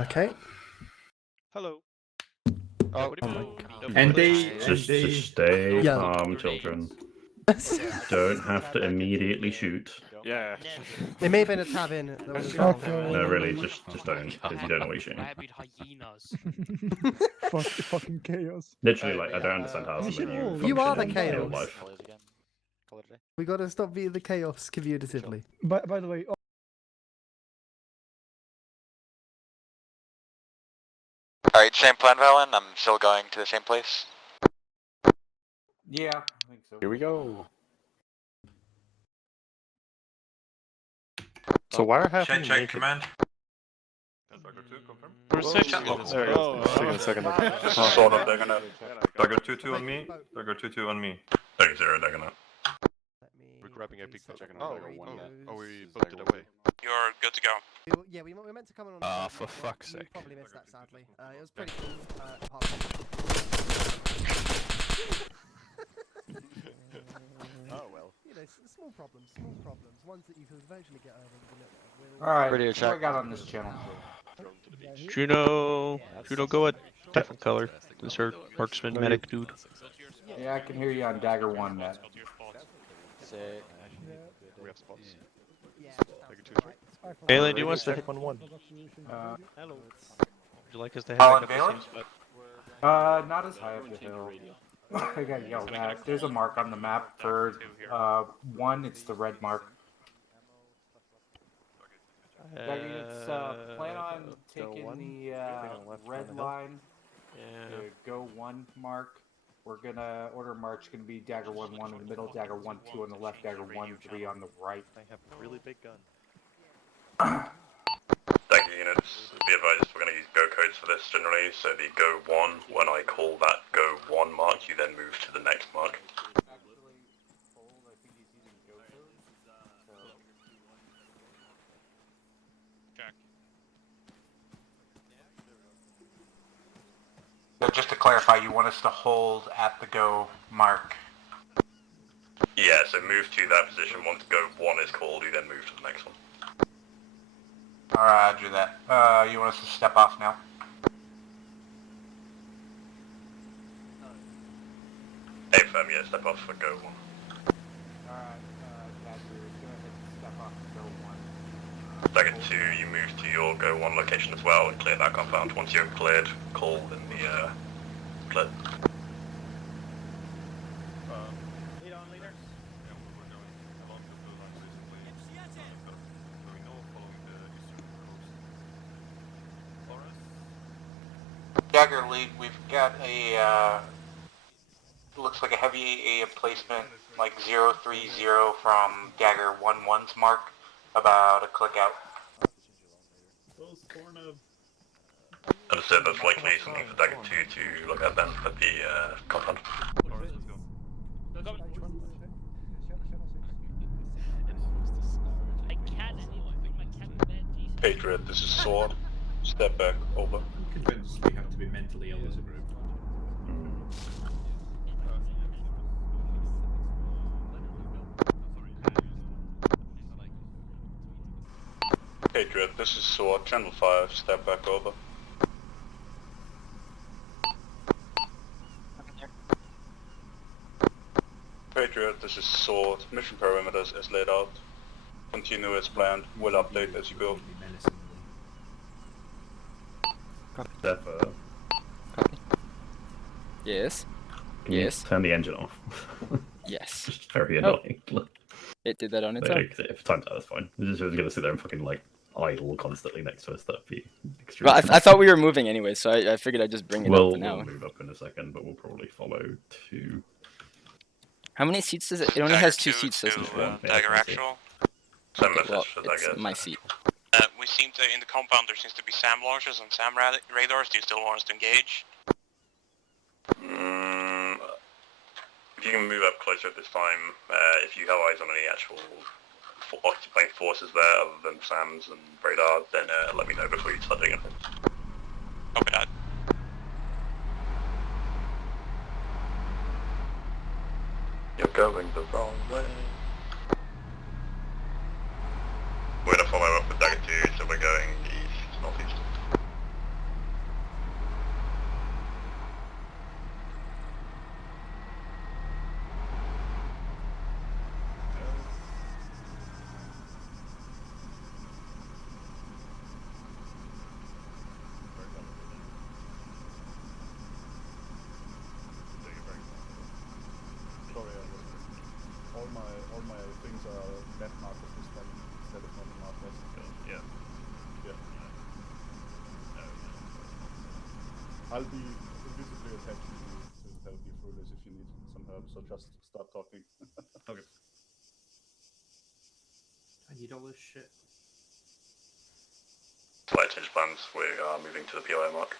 Okay. Hello. Oh, what do you my mean? God. No, Just stay Yeah. calm, children. Don't have to immediately shoot. Yeah. It may have been a tab in. That was wrong. No, really, just don't, because you don't know what you're shooting. Rabid hyenas. Fucking chaos. Literally, like, I don't understand how we some of should you all- function You are the in chaos. real life. We gotta stop being the chaos communicatively. By the way, Alright, same plan, Valen. I'm still going to the same place. Yeah, I think so. Here we go. So why are half Check, of you check, naked? command. For a second. Oh, There you go. It's taking a second. This is sort of, they're gonna... Dagger 2-2 on me. Dagger 2-2 on me. 0, they're gonna. We're grabbing a big checking Oh, on Dagger 1 now. Oh, we booked it away. You're good to go. Yeah, we were meant to come on. Ah, for fuck's We sake. probably missed that, sadly. It was pretty cool. Apart from... Oh, well. You know, small problems. Ones that you can eventually get over. Alright, Radio what check. I got on this channel? Juno, go a different color. This our marksman No, medic dude. Yeah, I can hear you on Dagger 1 net. Say, We have spots. Yeah. Dagger 2-3. Alan, do you want us to hit 1-1? Hello. Would you like us to have like, Bailey? up the same spot? Not as high up the hill. I got yelled at. There's a mark on the map for, 1, it's the red mark. Dagger units, plan on taking the, red line Yeah. to go 1 mark. We're gonna, order march gonna be Dagger 1-1 in the middle, Dagger 1-2 on the left, Dagger 1-3 on the right. I have a really big gun. Dagger units, be advised, we're gonna use go codes for this generally, so the go 1, when I call that go 1 mark, you then move to the next mark. So just to clarify, you want us to hold at the go mark. Yeah, so move to that position. Once go 1 is called, you then move to the next one. Alright, Roger that. You want us to step off now? Affirm, yeah, step off for go 1. Alright, Dagger, go ahead and step off to go 1. Dagger 2, you move to your go 1 location as well and clear that compound. Once you're cleared, call in the cleared. Dagger lead, we've got a, looks like a heavy AA emplacement, like 030 from Dagger 1-1's mark, about a click out. Understood, that's likely something for Dagger 2 to look at then at the compound. Patriot, this is Sword. Step back, over. Convinced we have to be mentally ill as a group. Patriot, this is Sword. Channel 5, step back, over. Patriot, this is Sword. Mission parameters as laid out. Continue as planned. We'll update as you go. Zephyr, yes. can you Yes. turn the engine off? Yes. Just very Oh. annoying. It did that on its own. If time's out, that's fine. We're just gonna sit there and fucking like idle constantly next to us. That'd be extremely. Well, I thought we were moving anyway, so I figured I'd just bring it up We'll for now. move up in a second, but we'll probably follow 2. How many seats does it? It only has 2 seats, doesn't it? Yeah, Dagger I see. actual. Same Okay, message well, for Dagger. it's my seat. We seem to, in the compound, there seems to be SAM launches and SAM radars. Do you still want us to engage? If you can move up closer at this time, if you have eyes on any actual occupying forces there other than SAMs and radar, then let me know before you start doing anything. Copy that. You're going the wrong way. We're gonna follow up with Dagger 2, so we're going east, northeast. I'll be invisibly attached to help you through this if you need some help, so just start talking. Okay. I need all this shit. Slight change plans, we are moving to the POI mark.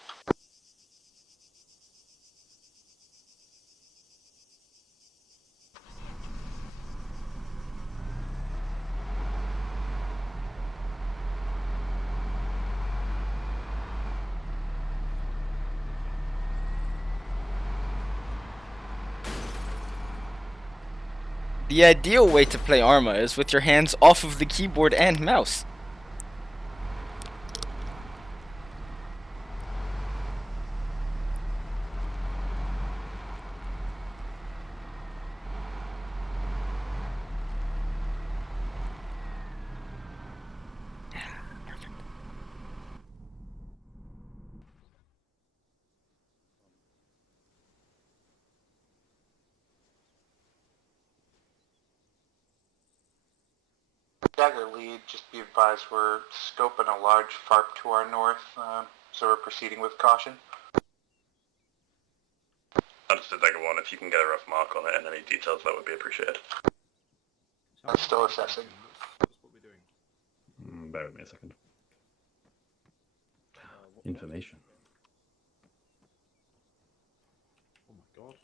The ideal way to play ARMA is with your hands off of the keyboard and mouse. Dagger lead, just be advised we're scoping a large FARP to our north, so we're proceeding with caution. Understood, Dagger 1, if you can get a rough mark on it and any details, that would be appreciated. I'm still assessing. That's what we're doing. Bear with me a second. Information. Oh my god.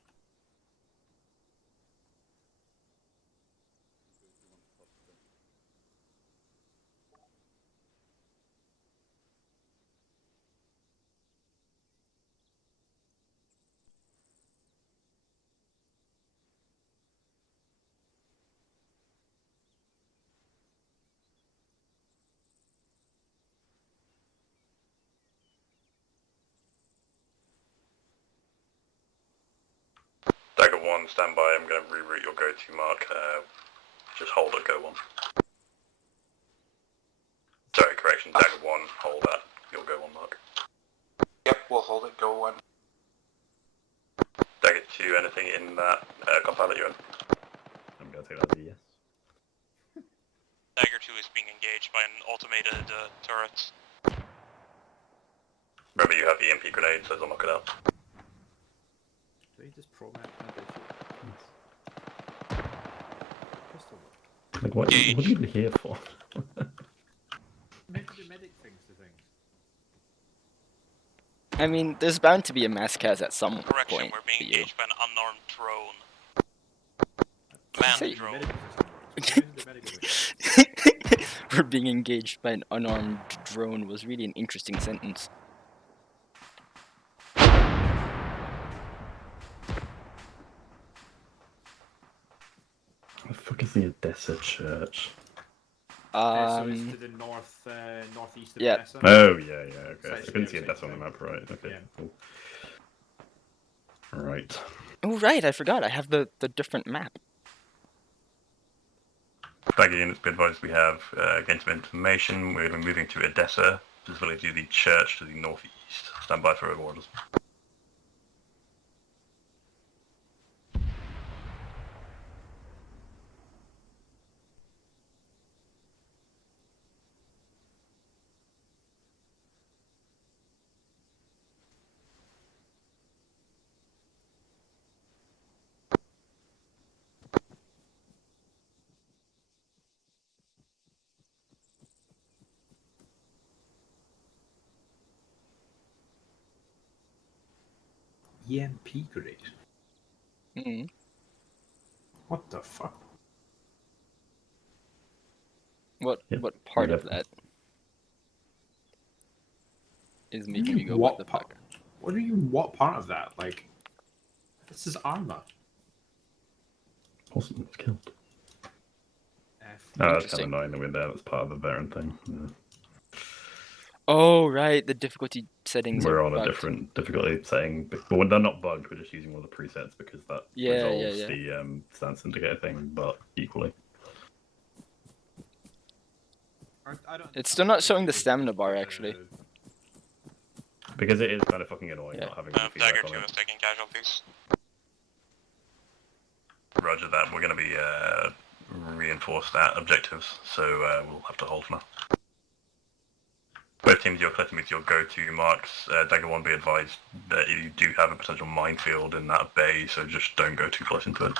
Dagger 1, stand by, I'm going to reroute your go-to mark, just hold at go 1. Sorry, correction, Dagger 1, hold at your go 1 mark. Yep, we'll hold it, go 1. Dagger 2, anything in that compound that you're in? I'm going to take that as a yes. Dagger 2 is being engaged by an automated turret. Remember you have EMP grenades, so don't knock it out. Do you just pro-map pistol? Like, what are you even here for? Meant to do medic things to things. I mean, there's bound to be a mass cas at some Correction, point. we're being for you. engaged by an unarmed drone. Say- Manned drone. We're being engaged by an unarmed drone was really an interesting sentence. What the fuck is the Odessa Church? So it's to the north, northeast of yeah. Odessa. Oh, yeah, okay. So I it's couldn't see the Odessa on same the map, right? Okay, Yeah. cool. Right. Oh right, I forgot. I have the different map. Dagger units, be advised we have against information, we're moving to Odessa, specifically to the church to the northeast. Stand by for over orders. EMP grenade. Mm. What the fuck? What part of that is making me go what the fuck? What are you? What part of that? Like, this is ARMA. Awesome, it's killed. F. Oh, that's kind of annoying that we're there. That's part of the Varen thing. Yeah. Oh right, the difficulty settings. We're are on a bugged. different difficulty setting, but they're not bugged. We're just using all the presets because that resolves the stance indicator thing, but equally. It's still not showing the stamina bar actually. Because it is kind of fucking annoying not having any feedback Dagger on 2 it. is taking casualties. Roger that, we're going to be reinforced at objectives, so we'll have to hold for now. Both teams you're collecting with your go-to marks. Dagger 1, be advised that you do have a potential minefield in that bay, so just don't go too close into it.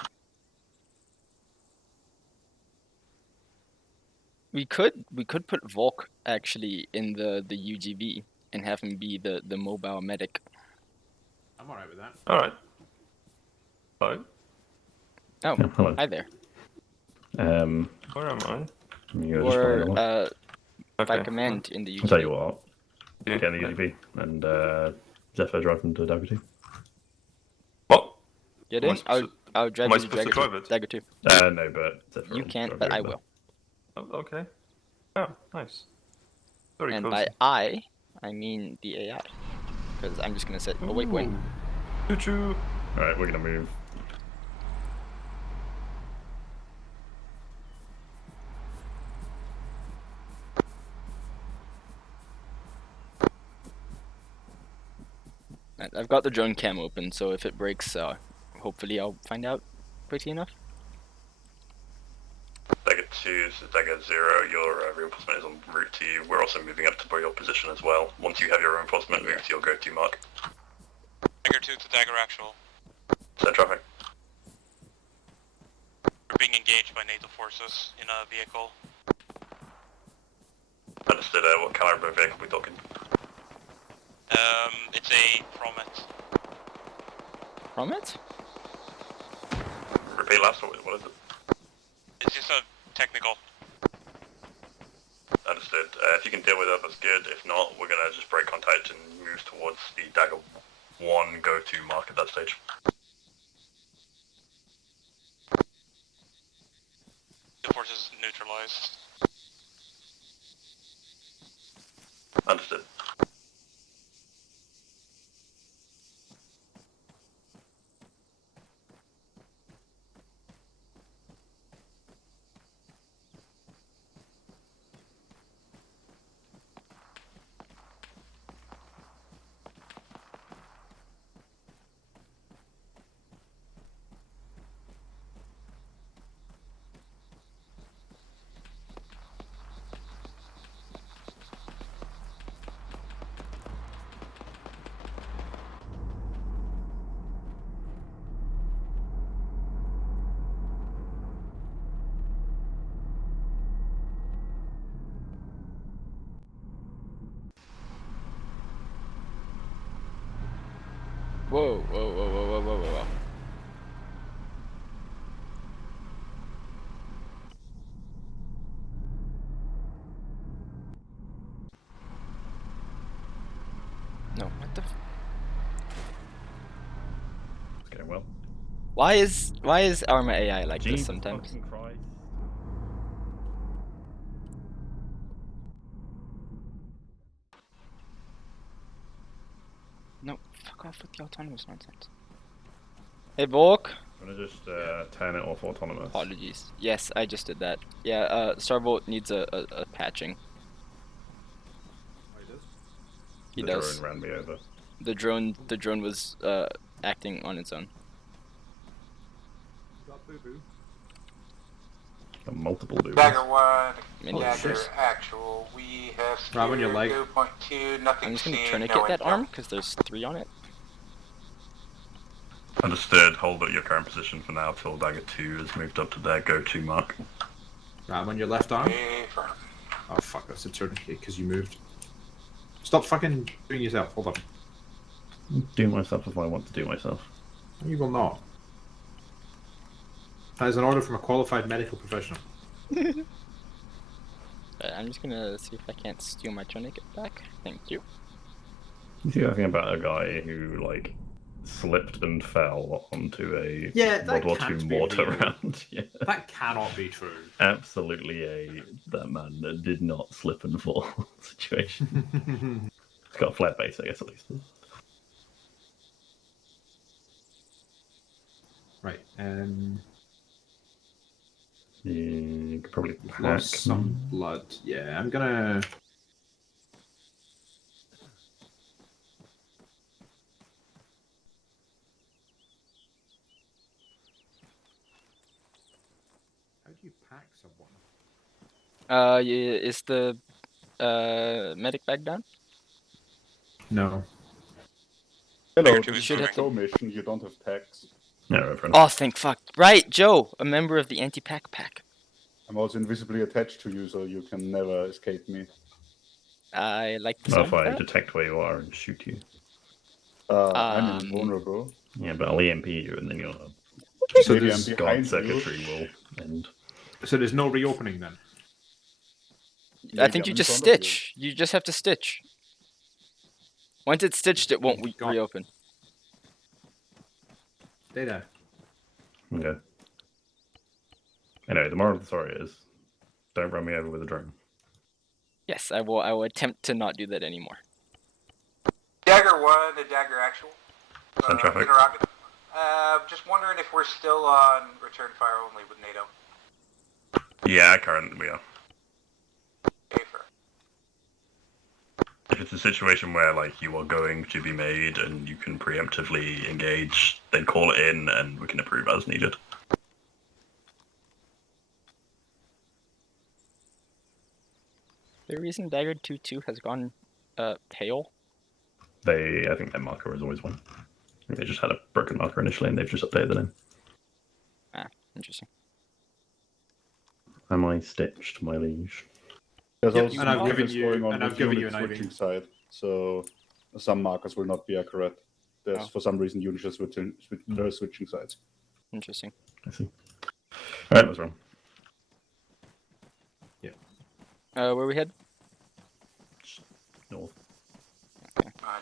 We could put Volk actually in the UGV and have him be the mobile medic. I'm alright with that. Alright. Hello? Oh, Yeah, hello. hi there. Where am I? You're by command in the UGV. I'll tell you what. Get in the UGV and Zephyr drive them to Dagger 2. What? Get in? I'll drive Am I you to supposed to drive it? Dagger 2. No, but Zephyr You will can't, drive but you I over. will. Oh, okay. Oh, nice. Very And cozy. by I mean the AI. Because I'm just gonna set. Oh wait. Choo-choo. Alright, we're gonna move. I've got the drone cam open, so if it breaks, hopefully I'll find out quickly enough. Dagger 2 is Dagger 0, your reinforcement is en route to you. We're also moving up to your position as well. Once you have your reinforcement, move to your go-to mark. Dagger 2 to Dagger Actual. Send traffic. We're being engaged by NATO forces in a vehicle. Understood. What caliber of vehicle are we talking? It's a Promet. Promet? Repeat last, what is it? It's just a technical. Understood. If you can deal with that, that's good. If not, we're gonna just break contact and move towards the Dagger 1 go-to mark at that stage. The force is neutralized. Understood. Whoa. No, what the It's going well. Why is ARMA AI like this Jesus sometimes? fucking Christ. No, fuck off with the autonomous nonsense. Hey Volk! I'm gonna just turn it off autonomous. Apologies. Yes, I just did that. Yeah, Starbolt needs a patching. He does. The drone ran me over. The drone was acting on its own. Got boo-boo. Got multiple boobies. Dagger 1, Many Dagger issues. Actual. We have Rob on your leg. 2.2, nothing I'm just gonna seen, tourniquet no that intel. arm because there's 3 on it. Understood. Hold at your current position for now till Dagger 2 has moved up to their go-to mark. Rob on your left arm. Affirm. Oh fuck, that's a tourniquet because you moved. Stop fucking doing yourself. Hold on. Do myself if I want to do myself. You will not. That is an order from a qualified medical professional. I'm just gonna see if I can't steal my tourniquet back. Thank you. You see that thing about a guy who, like, slipped and fell onto a World War II mortar round? Yeah. That cannot be true. Absolutely that man that did not slip and fall situation. It's got a flat base, I guess, at least. Right, Yeah, you could probably lost hack. some blood. Yeah, I'm gonna... How do you pack someone? Yeah, it's the medic bag down? No. Hello, You this is should a have show mission. You don't have tags. No, Reverend. Oh, thank fuck. Right, Joe, a member of the anti-pack pack. I'm also invisibly attached to you, so you can never escape me. I like the Well, sound if of I that. detect where you are and shoot you. I'm invulnerable. Yeah, but I'll EMP you and then your So Maybe I'm there's, behind guard circuitry will end. so there's no reopening then? I think you just stitch. You just have to stitch. Once it's stitched, it won't reopen. Stay there. Okay. Anyway, the moral of the story is, don't run me over with a drone. Yes, I will attempt to not do that anymore. Dagger 1 to Dagger Actual. Send traffic. Interrogative. Just wondering if we're still on return fire only with NATO. Yeah, currently we are. Safer. If it's a situation where like you are going to be made and you can preemptively engage, then call it in and we can approve as needed. The reason Dagger 2-2 has gone pale? I think their marker was always one. I think they just had a broken marker initially and they've just updated the name. Ah, interesting. Am I stitched, my liege? There's Yep, also and I've some given things you- going on and with I've given unit you an IV. switching side, so some markers will not be accurate. There's for some reason units are switching sides. Interesting. I see. Alright, what's wrong? Where we head? North.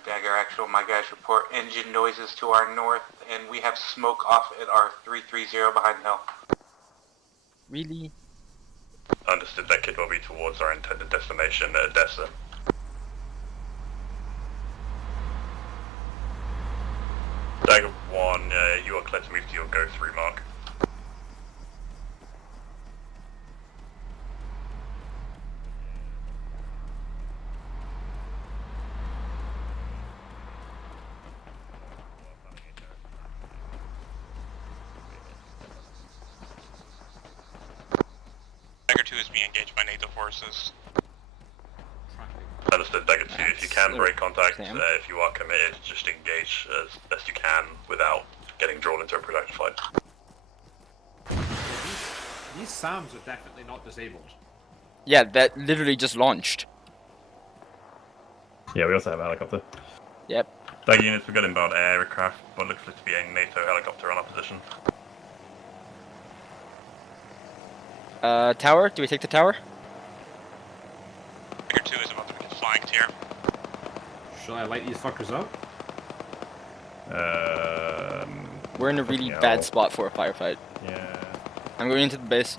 Dagger Actual, my guys report engine noises to our north, and we have smoke off at our 330 behind the hill. Really? Understood, that kid will be towards our intended destination at Odessa. Dagger 1, you are clear to move to your go-through mark. Dagger 2 is being engaged by NATO forces. Understood, Dagger 2, if you can break contact, Sam. if you are committed, just engage as best you can without getting drawn into a production fight. These SAMs are definitely not disabled. Yeah, that literally just launched. Yeah, we also have a helicopter. Yep. Dagger units, we've got inbound aircraft, but looks to be a NATO helicopter on our position. Tower? Do we take the tower? Dagger 2 is about to get flanked here. Shall I light these fuckers up? We're in a really Yeah. bad spot for a firefight. Yeah. I'm going into the base.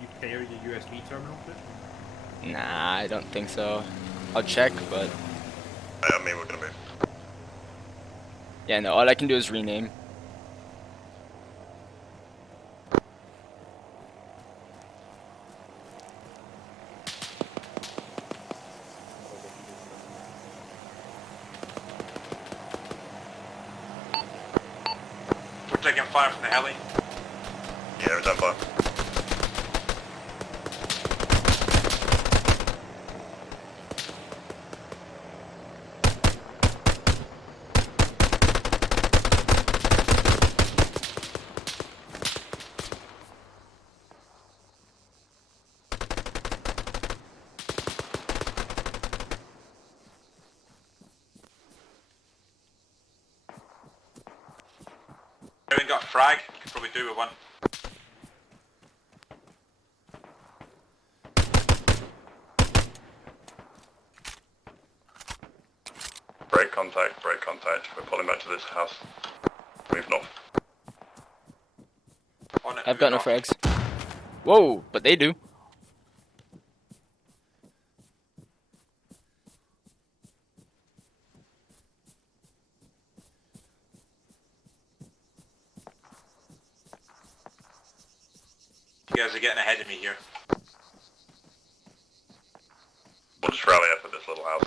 You pair your USB terminal to it? Nah, I don't think so. I'll check, but I mean, we're gonna move. yeah, no, all I can do is rename. We're taking fire from the heli. Yeah, return fire. Everyone got a frag? You could probably do with one. Break contact. We're pulling back to this house. Move north. On it, I've got no moving off. frags. Whoa, but they do. You guys are getting ahead of me here. We'll just rally up at this little house.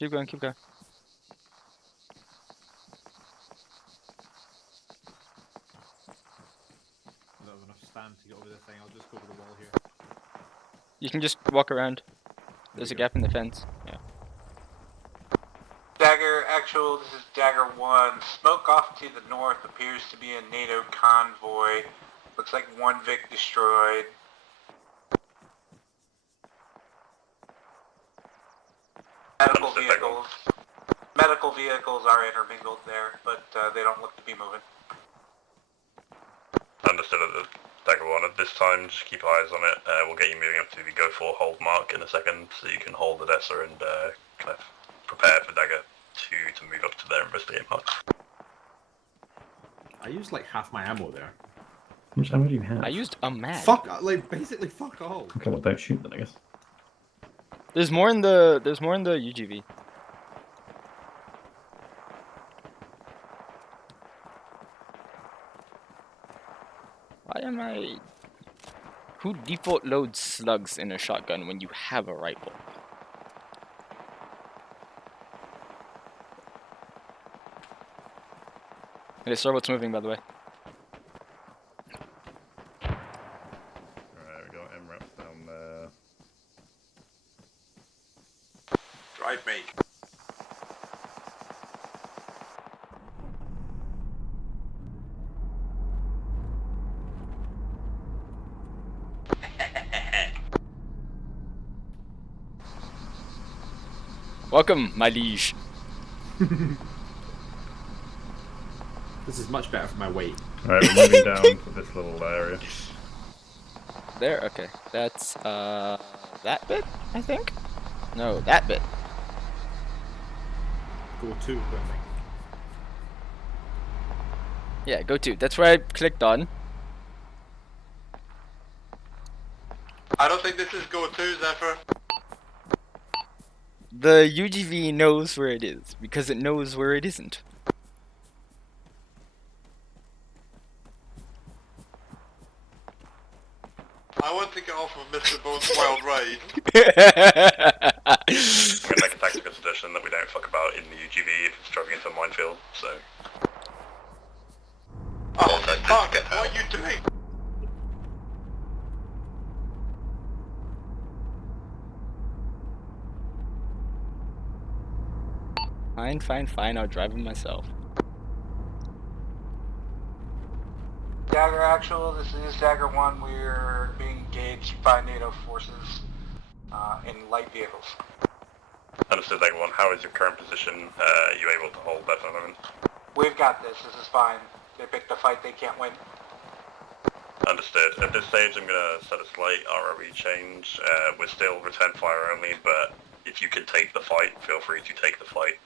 Keep going, keep going. I don't have enough stand to get over the thing. I'll just go over the wall here. You can just walk around. There's a gap in the fence. Yeah. Dagger, actual, this is Dagger 1. Smoke off to the north appears to be a NATO convoy. Looks like one Vic destroyed. Medical vehicles are intermingled there, but they don't look to be moving. Understood at the Dagger 1 at this time, just keep eyes on it. We'll get you moving up to the go for hold mark in a second, so you can hold the Dessa and kind of prepare for Dagger 2 to move up to their investigate mark. I used like half my ammo there. How much ammo do you have? I used a mag. Basically fuck all. Okay, well, don't shoot then, I guess. There's more in the UGV. Why am I... Who default loads slugs in a shotgun when you have a rifle? Okay, Starboat's moving, by the way. Alright, we got MRAPs down there. Drive me. Welcome, my liege. This is much better for my weight. Alright, we're moving down to this little area. There, okay. That's, that bit, I think? No, that bit. Go to, don't think. Yeah, go to. That's where I clicked on. I don't think this is go to, Zephyr. The UGV knows where it is, because it knows where it isn't. I want to get off of Mr. Bone's wild ride. I'm gonna make a tactical suggestion that we don't fuck about in the UGV if it's driving into a minefield, so... Oh, fuck! What are you doing? Fine, I'll drive him myself. Dagger actual, this is Dagger 1. We're being engaged by NATO forces in light vehicles. Understood, Dagger 1. How is your current position? Are you able to hold that for the moment? We've got this is fine. They picked a fight they can't win. Understood. At this stage, I'm going to set a slight ROE change. We're still return fire only, but if you can take the fight, feel free to take the fight.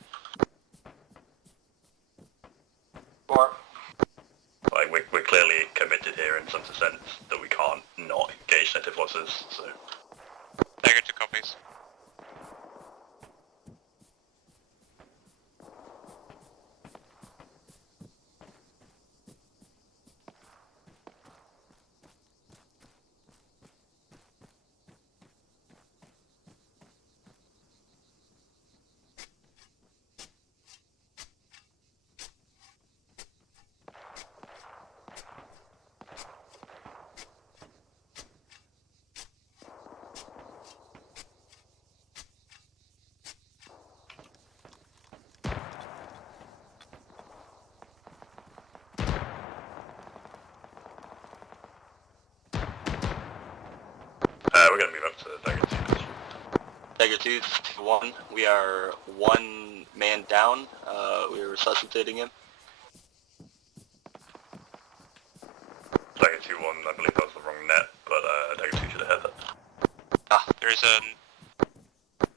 Or like, we're clearly committed here in such a sense that we can't not engage native forces, so... Dagger 2 copies. We're going to move up to Dagger 2. Dagger 2 to 1, we are one man down, we are resuscitating him. Dagger 2-1, I believe that was the wrong net, but Dagger 2 should have had that. There's a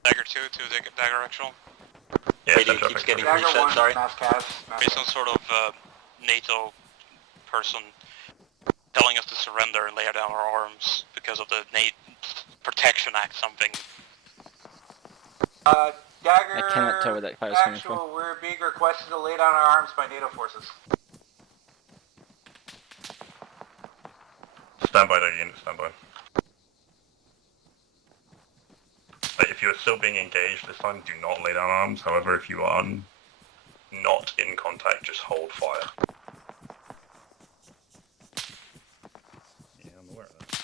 Dagger 2 to the Dagger actual. Yeah, Radio keeps getting Dagger reset, 1, sorry. There's some sort of NATO person telling us to surrender and lay down our arms because of the Protection Act something. Dagger I cannot tell where that fire's coming from. actual, we're being requested to lay down our arms by NATO forces. Stand by, Dagger unit, stand by. If you are still being engaged this time, do not lay down arms. However, if you are not in contact, just hold fire. Yeah, I'm aware of that.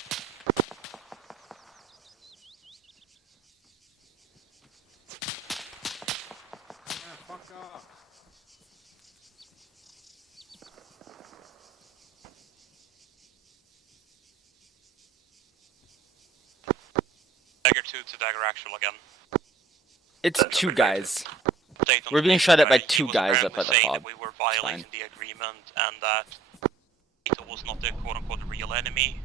Fuck off. Dagger 2 to Dagger Actual again. It's two guys. Update on We're the being shot at by he two was guys up apparently at the saying fob. that we were violating the agreement and that NATO was not the quote-unquote real enemy.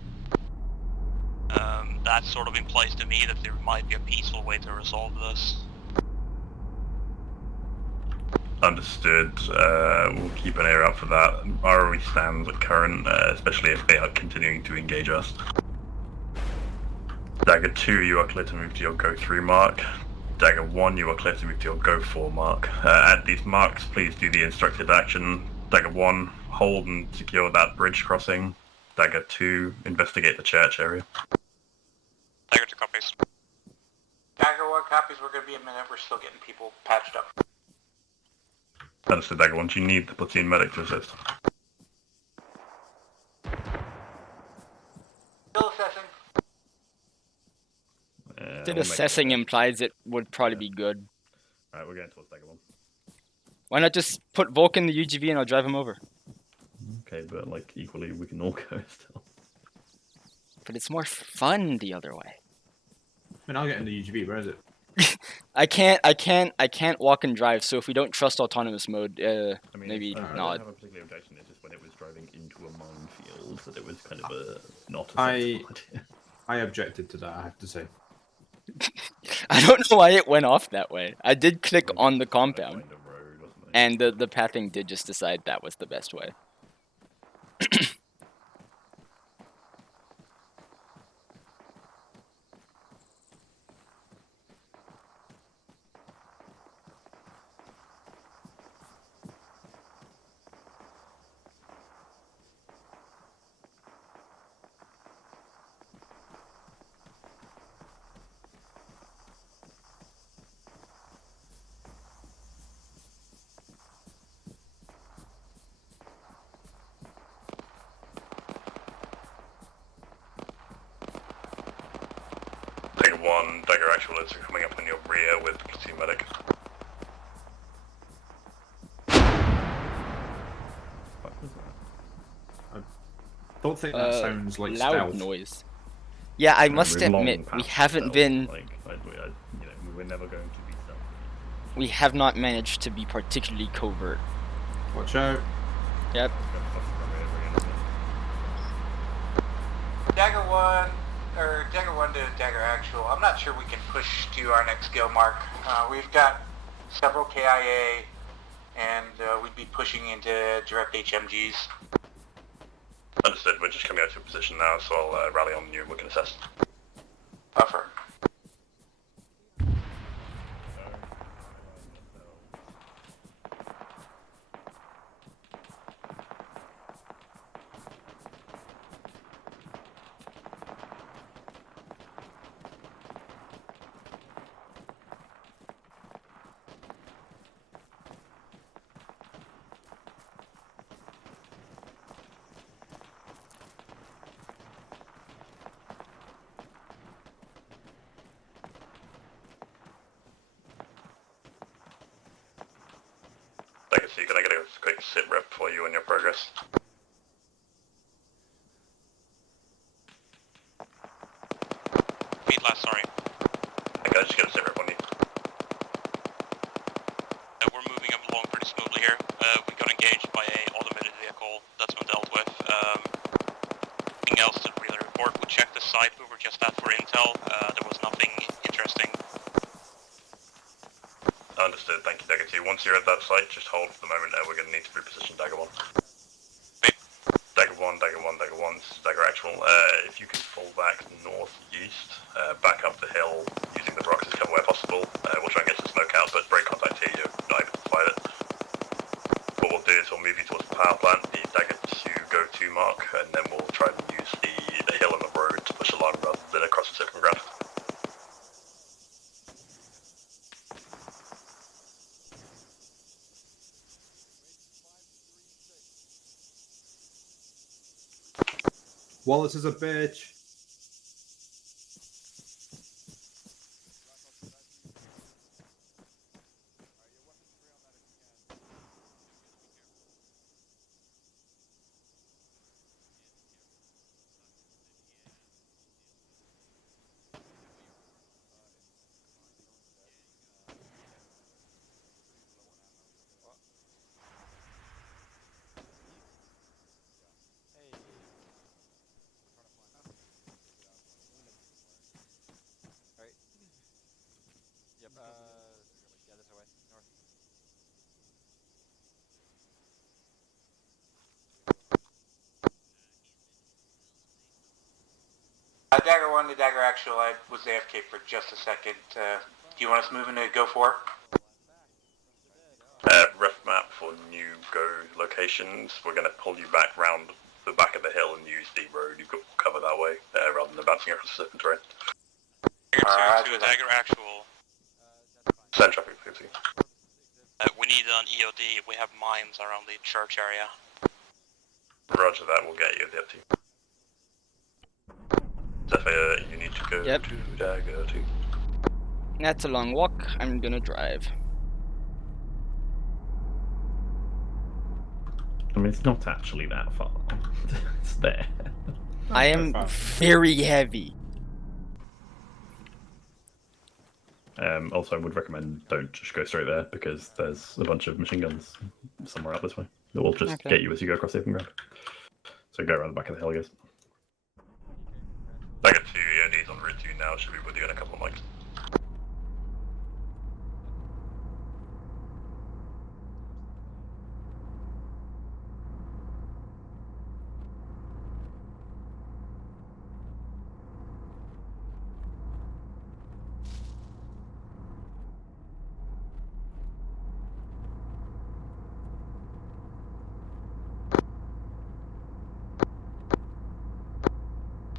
That sort of implies to me that there might be a peaceful way to resolve this. Understood. We'll keep an ear out for that. ROE stands at current, especially if they are continuing to engage us. Dagger 2, you are clear to move to your go 3 mark. Dagger 1, you are clear to move to your go 4 mark. At these marks, please do the instructed action. Dagger 1, hold and secure that bridge crossing. Dagger 2, investigate the church area. Dagger 2 copies. Dagger 1 copies, we're going to be a minute, we're still getting people patched up. Understood, Dagger 1, do you need the platoon medic to assist? Still assessing. Did assessing implies it would probably be good. Alright, we're going towards Dagger 1. Why not just put Volk in the UGV and I'll drive him over? Okay, but like equally we can all go still. But it's more fun the other way. I mean, I'll get in the UGV, where is it? I can't walk and drive, so if we don't trust autonomous mode, I mean, maybe I don't not. have a particular objection, it's just when it was driving into a minefield that it was kind of a not a sensible idea. I objected to that, I have to say. I don't know why it went off that way. I did click on the compound, and the pathing did just decide that was the best way. Dagger 1, Dagger Actual is coming up on your rear with platoon medic. I don't think that sounds like loud stealth. noise. Yeah, I must We're long admit, we past haven't stealth, been. We were never going to be stealth. We have not managed to be particularly covert. Watch out. Yep. Dagger 1, or Dagger 1 to Dagger Actual. I'm not sure we can push to our next skill mark. We've got several KIA, and we'd be pushing into direct HMGs. Understood, we're just coming out to a position now, so I'll rally on you and we can assess. Buffer. Dagger C, can I get a quick sit rep for you on your progress? Repeat last, sorry. Can I just get a sit rep on you? We're moving along pretty smoothly here. We got engaged by a automated vehicle that's been dealt with. Nothing else to really report. We checked the site, we were just at for intel. There was nothing interesting. Understood, thank you, Dagger 2. Once you're at that site, just hold for the moment, we're going to need to reposition Dagger 1. Dagger 1, Dagger 1, Dagger 1, this is Dagger Actual. If you can fall back northeast, back up the hill, using the rocks as cover where possible, we'll try and get some smoke out, but break contact here, you're not able to fight it. What we'll do is we'll move you towards the power plant, the Dagger 2 go-to mark, and then we'll try and use the Wallace is a bitch. Dagger 1 to Dagger Actual, I was AFK for just a second. Do you want us moving to Go 4? Ref map for new Go locations. We're going to pull you back round the back of the hill and use the road. You've got cover that way, rather than bouncing across the open terrain. Dagger 2 to Dagger Actual. Send traffic, please. We need an EOD. We have mines around the church area. Roger that, we'll get you the FT. Zephyr, you need to go to Dagger 2. That's a long walk. I'm gonna drive. I mean, it's not actually that far. It's there. I am very heavy. Also, I would recommend don't just go straight there because there's a bunch of machine guns somewhere out this way that will just get you as you go across the open ground. So go around the back of the hill, I guess. Dagger 2 EODs on route 2 now, should be with you in a couple of mics.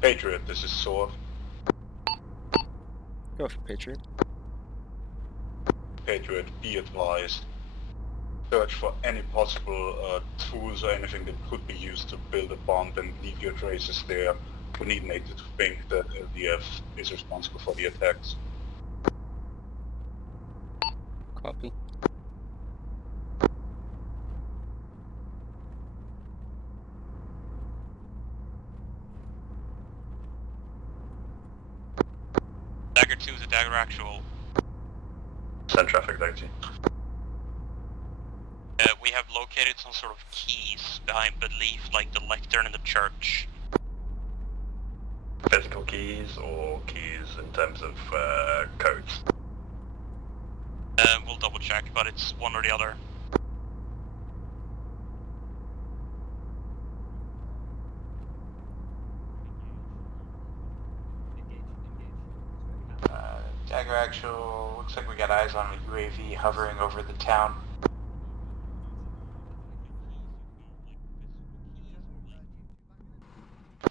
Patriot, this is Sword. Go for Patriot. Patriot, be advised. Search for any possible tools or anything that could be used to build a bomb and leave your traces there. We need NATO to think that LDF is responsible for the attacks. Copy. Dagger 2 to Dagger Actual. Send traffic, Dagger 2. We have located some sort of keys behind belief, like the lectern in the church. Physical keys or keys in terms of codes? We'll double check, but it's one or the other. Dagger Actual, looks like we got eyes on a UAV hovering over the town.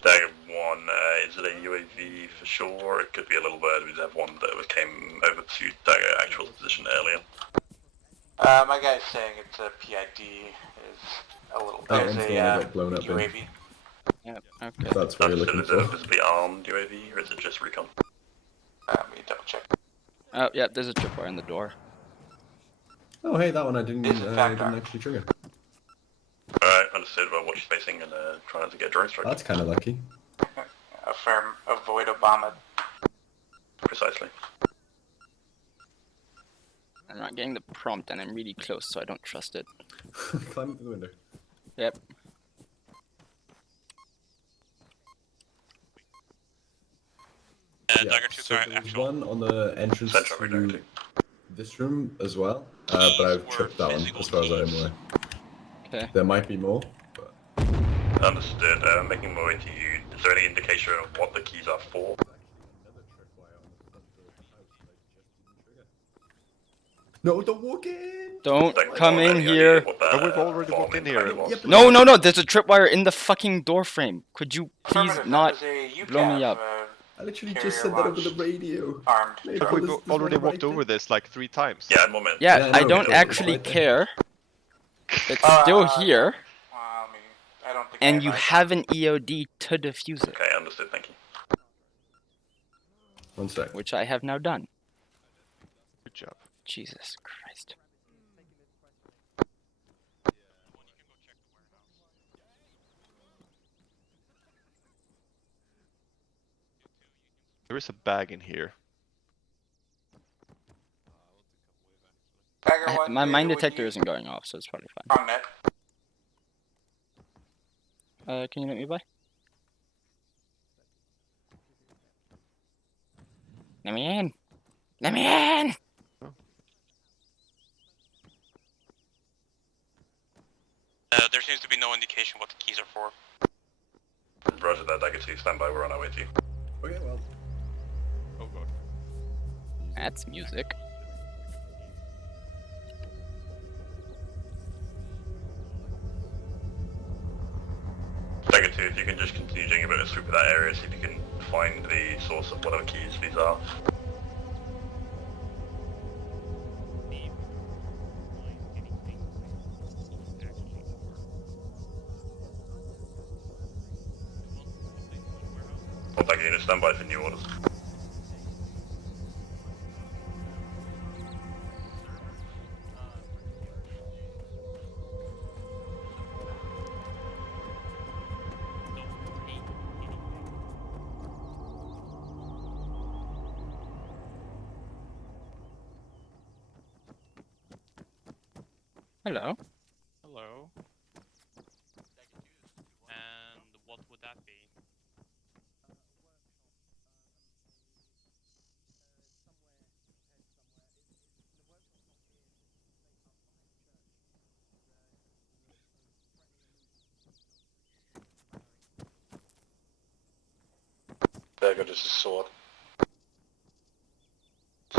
Dagger 1, is it a UAV for sure? It could be a little bird. We did have one that came over to Dagger Actual's position earlier. My guy's saying it's a PID, is a little, there's a got blown up UAV. Yep, okay. That's what you're looking Is it a for. visibly armed UAV or is it just recon? Let me double check. Oh, yeah, there's a tripwire in the door. Oh, hey, that one I didn't It's in fact actually trigger. Alright, understood about what you're facing and try not to get drone strike. That's kind of lucky. Affirm, avoid Obama. Precisely. I'm not getting the prompt and I'm really close, so I don't trust it. Climb up the window. Yep. Yeah, Dagger 2 so to there's Actual. one on the entrance Central, to exactly. this room as well, but I've tripped that one as far as I'm aware. Okay. There might be more. Understood. Making my way to you. Is there any indication of what the keys are for? No, don't walk in! Don't Like, come what in any here. idea what that, we've already bomb walked in here. was? Yep. No, there's a tripwire in the fucking door frame. Could you please Affirmative, not that was a blow me UCAV, up? I literally carrier just said that over the launched radio. armed. Maybe But I'll we've just- already just walked right over this like 3 times. Yeah, moment. Yeah, Yeah, I I know, don't but actually right there. care. It's still here. I don't think. And you have an EOD to defuse it. Okay, understood. Thank you. 1 sec. Which I have now done. Good job. Jesus Christ. There is a bag in here. My mine detector isn't going off, so it's probably fine. On net. Can you let me by? Let me in! Let me in! There seems to be no indication what the keys are for. Roger that, Dagger 2, stand by, we're on our way to you. Okay, well. Oh god. That's music. Dagger 2, if you can just continue doing a bit of sweep of that area, see if you can find the source of whatever keys these are. Contact unit, stand by for new orders. Hello. Hello. And what would that be? Dagger, this is Sword.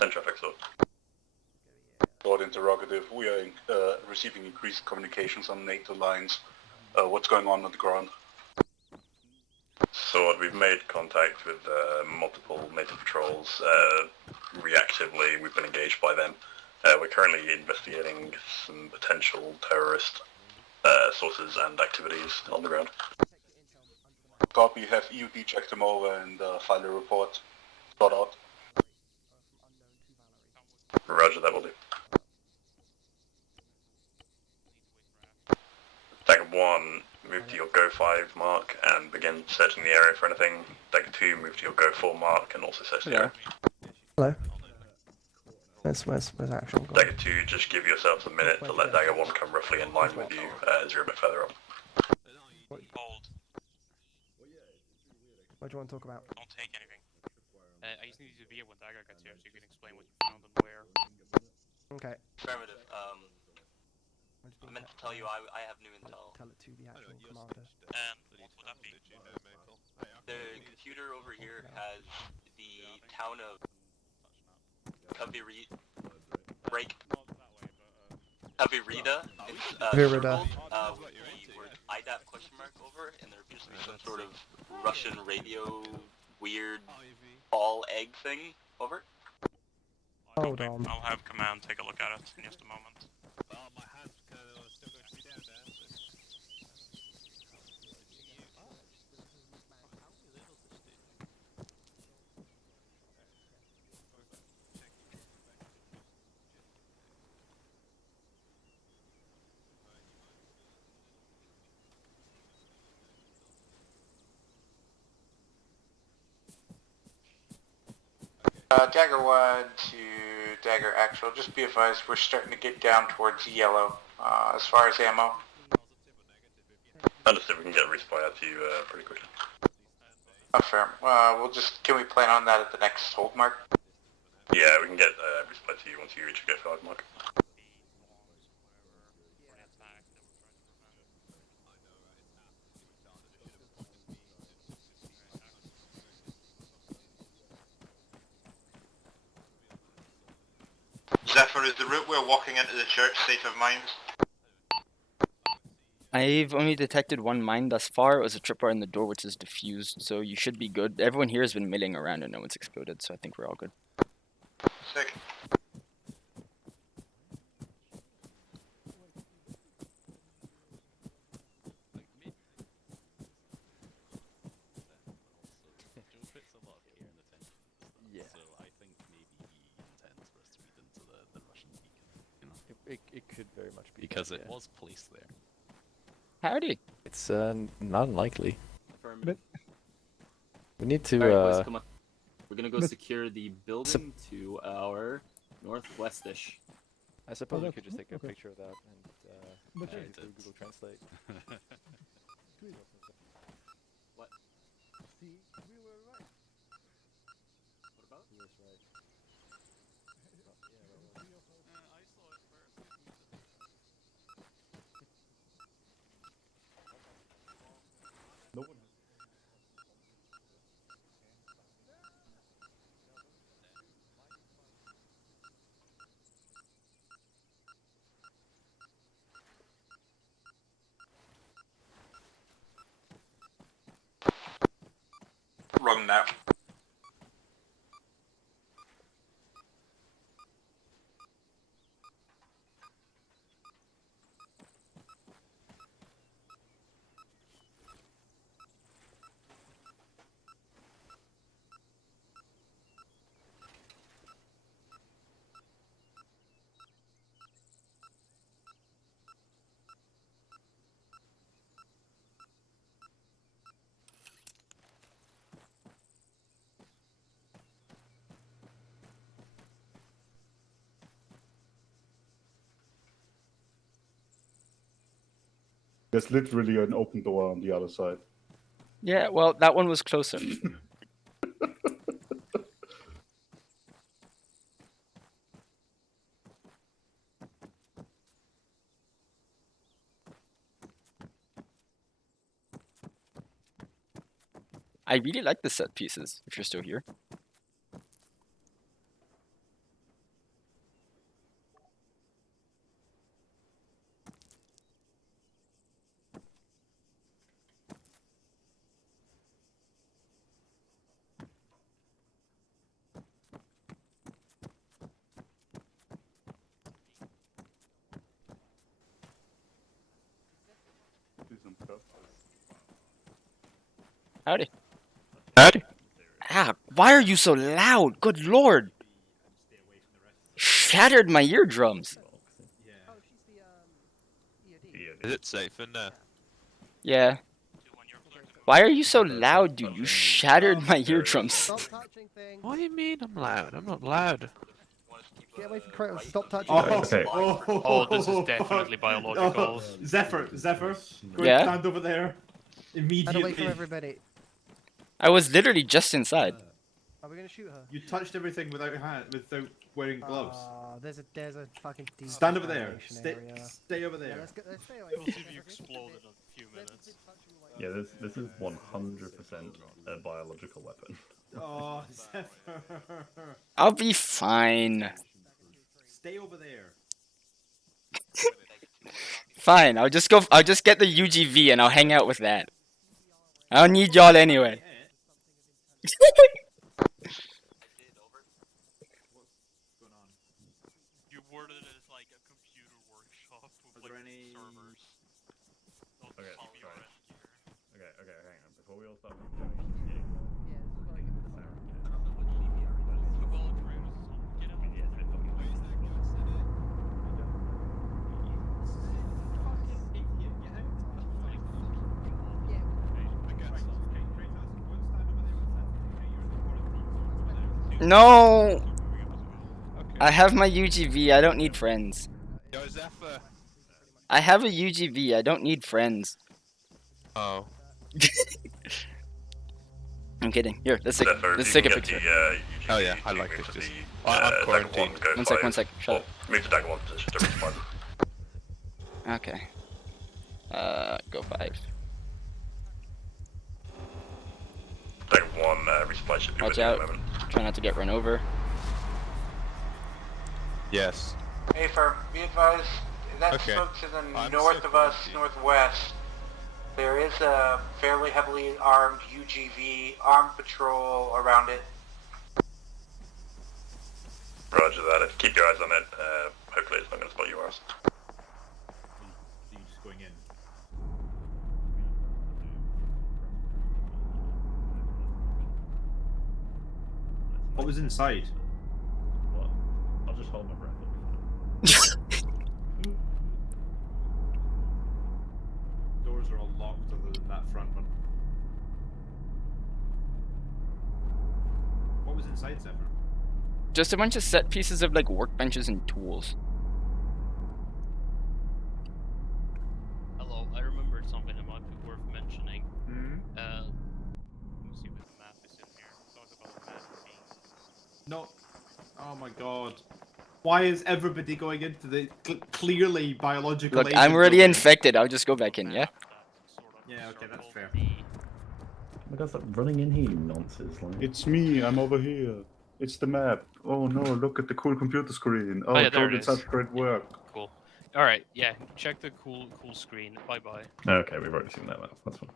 Send traffic, Sword. Sword interrogative. We are receiving increased communications on NATO lines. What's going on the ground? Sword, we've made contact with multiple NATO patrols. Reactively, we've been engaged by them. We're currently investigating some potential terrorist sources and activities on the ground. Copy, have EUD check them over and file a report. Sort out. Roger, that will do. Dagger 1, move to your Go 5 mark and begin searching the area for anything. Dagger 2, move to your Go 4 mark and also search the area. Hello. Where's actual gone? Dagger 2, just give yourselves a minute to let Dagger 1 come roughly in line with you as you're a bit further up. Hold. What do you want to talk about? Don't take anything. I just need you to be here when Dagger gets here so you can explain what you found and where. Okay. Affirmative. I meant to tell you I have new intel. Tell it to the actual commander. And what would that be? The computer over here has the town of Cavirita. Cavirita. It's circled with the word IDAP question mark over, and there appears to be some sort of Russian radio weird ball egg thing over. Hold on. I'll have command take a look at it in just a moment. Dagger 1 to Dagger Actual, just be advised we're starting to get down towards yellow as far as ammo. Understood, we can get a resupply out to you pretty quickly. Fair. Can we plan on that at the next hold mark? Yeah, we can get a resupply to you once you reach your Go 5 mark. Zephyr, is the route we're walking into the church safe of mind? I've only detected one mine thus far. It was a tripwire in the door, which is diffused, so you should be good. Everyone here has been milling around and no one's exploded, so I think we're all good. Sick. could very much be. Because that, it yeah. was police there. Howdy. It's not unlikely. Affirmative. We need to. Alright, boys, come on. We're gonna go but- secure the building to our northwestish. I suppose we that's- could just take a okay. picture of that and But add yeah, it through Google Translate. What? See, we were right. What about? He was right. No one. Run now. There's literally an open door on the other side. Yeah, well, that one was closer. I really like the set pieces, if you're still here. Howdy. Howdy. Ah, why are you so loud? Good lord. Shattered my eardrums. Is it safe in there? Yeah. Why are you so loud, dude? You shattered my eardrums. Stop touching things. What do you mean I'm loud? I'm not loud. Get away from Kratos. Stop touching Oh, things. okay. Oh, this is definitely biological. Oh, Zephyr, go Yeah? stand over there. And Immediately. away from everybody. I was literally just inside. Are we gonna shoot her? You touched everything without wearing gloves. There's a fucking Stand over there. decontamination area. Stay over there. Yeah, let's stay away. We'll see if you explode in a few minutes. Yeah, this is 100% a biological weapon. Oh, Zephyr. I'll be fine. Stay over there. Fine, I'll just get the UGV and I'll hang out with that. I don't need y'all anyway. You worded it as like a computer workshop with like servers. Okay, hang on. Before we all start No! I have my UGV, I don't need friends. Yo, Zephyr. I have a UGV, I don't need friends. Oh. I'm kidding. Here, let's take, Zephyr, let's if you take a can get picture. the, Oh yeah, I like move to pictures. the, I'm Dagger quarantined. 1, go One sec, 5, one sec. Shut Move to Dagger 1 position to reach 5. up. Okay. Go 5. Dagger 1, resupply should be Watch with you at out. the moment. Try not to get run over. Yes. Hey, firm, be advised, that Okay. spoke to the I'm north so of us, quarantined. northwest. There is a fairly heavily armed UGV armed patrol around it. Roger that. Keep your eyes on it. Hopefully it's not going to spot you ours. You just going in. What was inside? What? I'll just hold my breath. It'll be fine. the site, Zephyr? Just a bunch of set pieces of like workbenches and tools. Hello, I remembered something that might be worth mentioning. Hmm? Let me see if the map is in here. Talk about the map being... No. Oh my god. Why is everybody going into the clearly biological Look, agent I'm already building? infected. I'll just go back in, yeah? Yeah, okay, that's fair. Oh my god, stop running in here, you nonsense. Like... It's me, I'm over here. It's the map. Oh no, look at the cool computer screen. Oh, yeah, there Joe it did is. such great work. Cool. Alright, yeah, check the cool screen. Bye-bye. Okay, we've already seen that map. That's fine.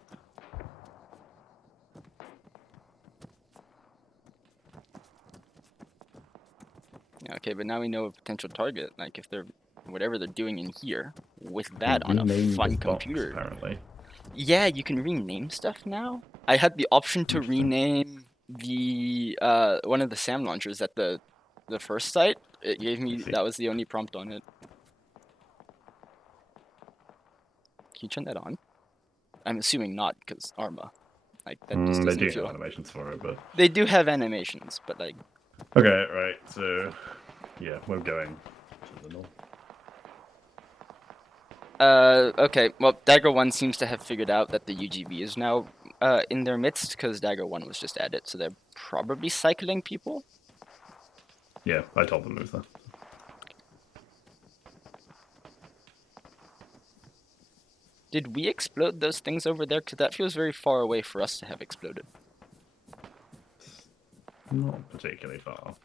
Okay, but now we know a potential target. Like if they're whatever they're doing in here with that on a renamed fun this box, computer. apparently. Yeah, you can rename stuff now. I had the option to rename the one of the SAM launchers at the first site. It gave me that was the only prompt on it. Can you turn that on? I'm assuming not, because ARMA. Like that just They doesn't do feel. have animations for it, but They do have animations, but like. okay, right. So yeah, we're going to the north. Okay, well, Dagger 1 seems to have figured out that the UGV is now in their midst, because Dagger 1 was just added, so they're probably cycling people? Yeah, I told them it was there. Did we explode those things over there? Because that feels very far away for us to have exploded. Not particularly far.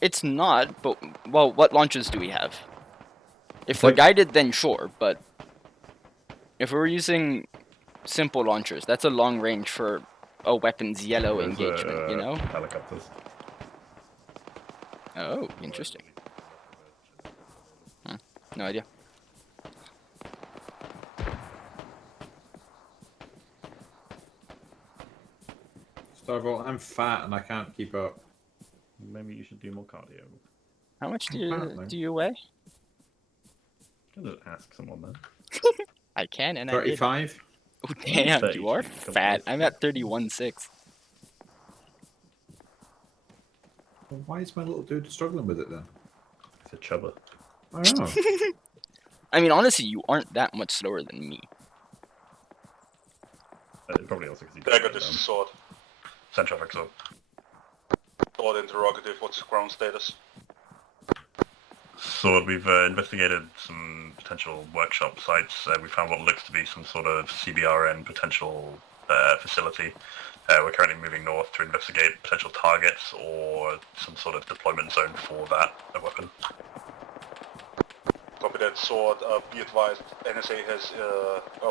It's not, but, well, what launches do we have? If they're Like- guided, then sure, but if we're using simple launchers, that's a long range for a weapons yellow There's, engagement, you know? Helicopters. Oh, interesting. Huh, no idea. Starbolt, I'm fat and I can't keep up. Maybe you should do more cardio. How much Apparently. do you weigh? Can just ask someone then. I can, and I did. 35? Oh, damn, you are 32, come fat. on. I'm at 31.6. Well, why is my little dude struggling with it then? It's a chubber. I don't know. I mean, honestly, you aren't that much slower than me. Probably also because I got this sword. Send traffic zone. Sword interrogative, what's his ground status? So we've investigated some potential workshop sites. We found what looks to be some sort of CBRN potential facility. We're currently moving north to investigate potential targets or some sort of deployment zone for that weapon. Copy that, sword. Be advised, NSA has,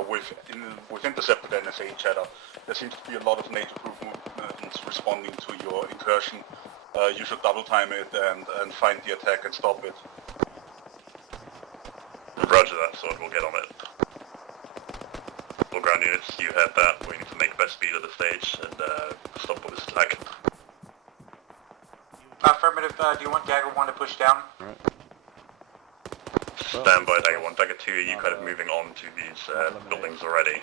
we've intercepted NSA chatter. There seems to be a lot of NATO group movements responding to your incursion. You should double time it and find the attack and stop it. Roger that, sword. We'll get on it. All ground units, you heard that. We need to make best speed at the stage and stop this attack. Affirmative, do you want Dagger 1 to push down? Alright. Stand by, Dagger 1. Dagger 2, are you kind of moving on to these buildings already?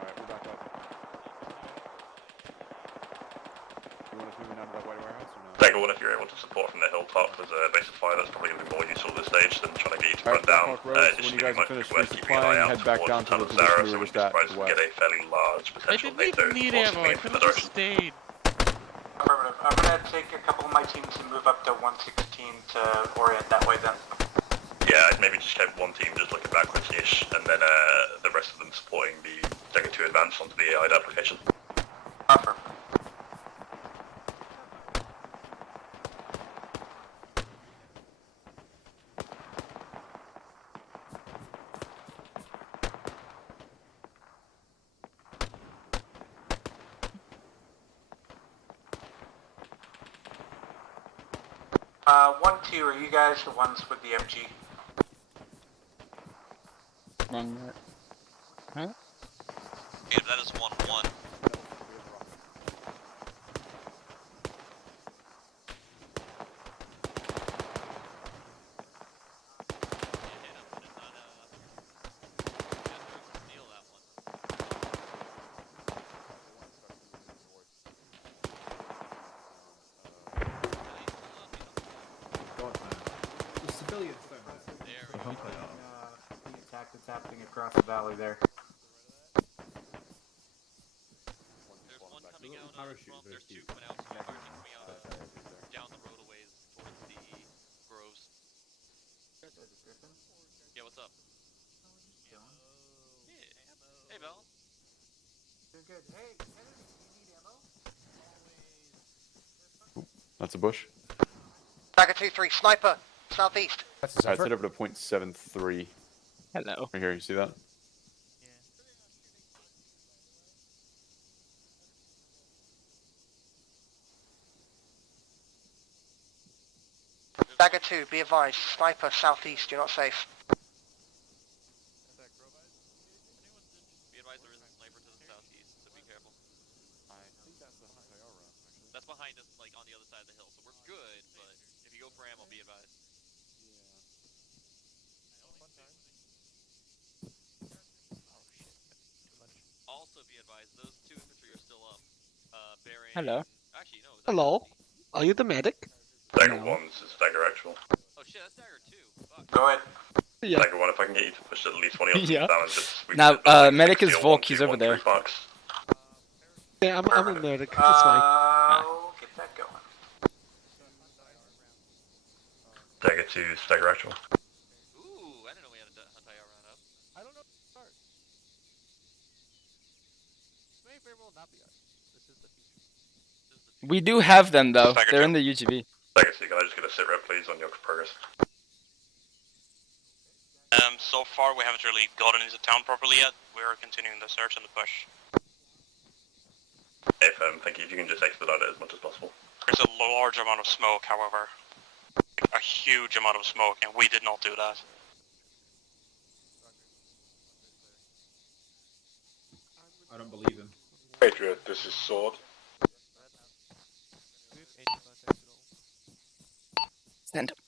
Alright, we're back up. You want us moving down to that white warehouse or no? Dagger 1, if you're able to support from the hilltop as a base of fire, that's probably going to be more useful at this stage than trying to get you to run down. When you guys are finished resupplying, head back down to the position we were just at, to the west. Get a fairly large potential NATO force moving from the direction. Stayed. Affirmative. I'm gonna take a couple of my teams and move up to 116 to orient that way then. Yeah, I'd maybe just keep one team just looking backwards-ish, and then the rest of them supporting the Dagger 2 advance onto the AI'd application. Affirmative. One, two, are you guys the ones with the MG? Wrong. Huh? Yeah, that is 1-1. across the valley there. There's one coming out from, there's two coming out, so parachute coming out down the road a ways towards the groves. Yeah, what's up? Yeah. Hey, Val. Doing good. Hey, Kennedy, do you need ammo? That's a bush. Dagger 2-3, sniper, southeast. Alright, let's head over to point 7-3. Hello. Right here, you see that? Dagger 2, be advised, sniper southeast, you're not safe. Be advised there is a sniper to the southeast, so be careful. I think that's the Hardliner actually. That's behind us, like on the other side of the hill, so we're good, but if you go for ammo, be advised. Also be advised, those two infantry are still up. Bearing... Hello. Actually, no. Hello? Are you the medic? Dagger 1 is Dagger actual. Oh shit, that's Dagger 2. Fuck. Go ahead. Yeah. Dagger 1, if I can get you to push at least one of your Yeah. down and just... we Now, can just like medic is 60 or Volk, he's over there. 1, 2, 1, 3 marks. Yeah, I'm a medic. That's fine. I'll get that going. Dagger 2 is Dagger actual. Ooh, I didn't know we had a Huntaya round up. I don't know where to start. This may very well not be us. This is the future. We do have them though. Dagger They're 2. in the UGV. Dagger 2, can I just get a sit rep please on your progress? So far we haven't really gotten into town properly yet. We're continuing the search and the push. Thank you, if you can just expedite it as much as possible. There's a large amount of smoke, however. A huge amount of smoke, and we did not do that. I don't believe him. Patriot, this is Sword. Stand up.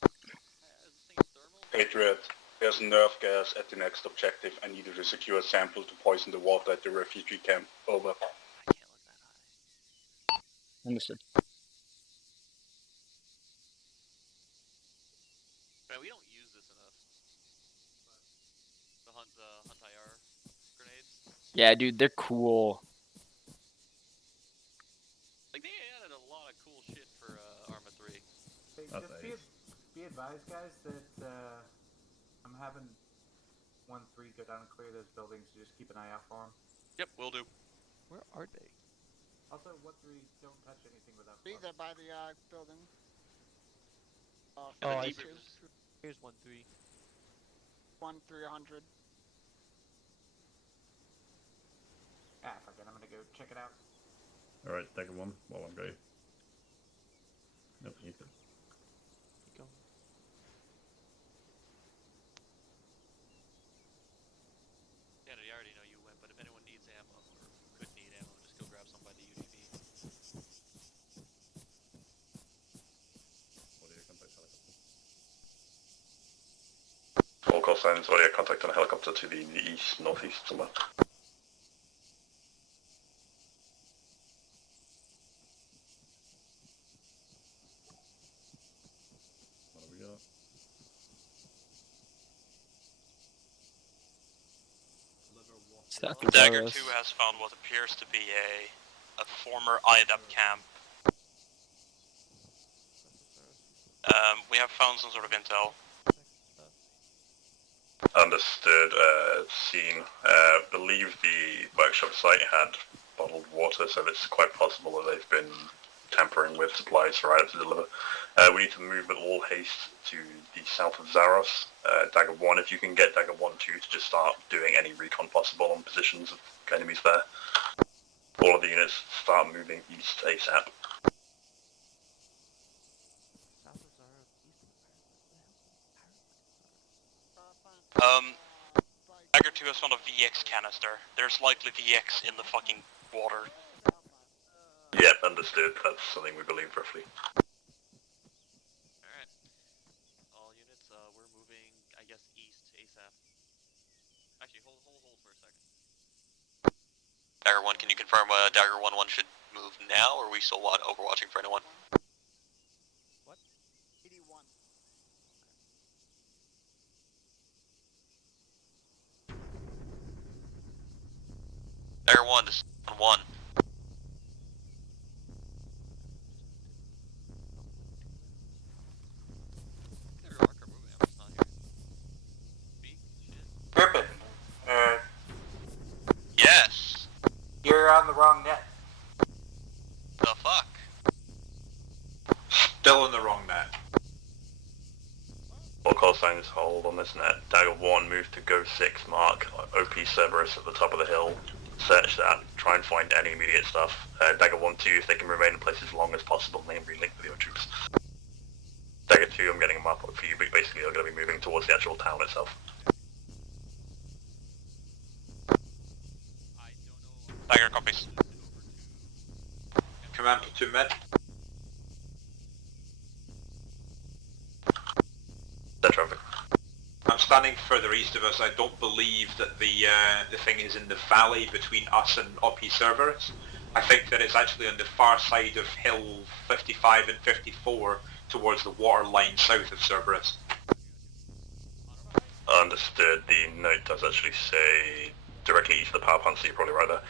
Patriot, there's nerve gas at the next objective. I need you to secure a sample to poison the water at the refugee camp. Over. Understood. Man, we don't use this enough. The Huntaya grenades. Yeah, dude, they're cool. Like, they added a lot of cool shit for ARMA 3. Hey, That's just be advised, guys, that I'm having 1-3 go down and clear those buildings, so just keep an eye out for them. Yep, will do. Where are they? Also, 1-3, don't touch anything without Be there by the building. Oh, I I see. Here's 1-3. 1-300. Ah, fuck it, I'm gonna go check it out. Alright, Dagger 1, while I'm going. Nope, you could. Go. Yeah, I already know you went, but if anyone needs ammo, or could need ammo, just go grab some by the UGV. All call signs, audio contact on a helicopter to the east, northeast somewhere. What have we got? Dagger 2 has found what appears to be a former IDAP camp. We have found some sort of intel. Understood, seen. Believe the workshop site had bottled water, so it's quite possible that they've been tampering with supplies for items to deliver. We need to move with all haste to the south of Zaros. Dagger 1, if you can get Dagger 1-2 to just start doing any recon possible on positions of enemies there. All of the units start moving east ASAP. Dagger 2 has found a VX canister. There's likely VX in the fucking water. Yep, understood. That's something we believe roughly. Alright. All units, we're moving, I guess, east ASAP. Actually, hold for a second. Dagger 1, can you confirm Dagger 1-1 should move now, or are we still overwatching for anyone? What? 81. Dagger 1, this is on 1. Griffin, Yes! you're on the wrong net. The fuck? Still in the wrong net. All call signs hold on this net. Dagger 1, move to Go 6 mark. OP Cerberus at the top of the hill. Search that. Try and find any immediate stuff. Dagger 1, 2, if they can remain in place as long as possible, then relink with your troops. Dagger 2, I'm getting a map up for you, but basically they're going to be moving towards the actual town itself. Dagger copies. Command platoon med. Traffic. I'm standing further east of us. I don't believe that the thing is in the valley between us and OP Cerberus. I think that it's actually on the far side of Hill 55 and 54 towards the water line south of Cerberus. Understood. The note does actually say directly east of the power plant, so you're probably right there.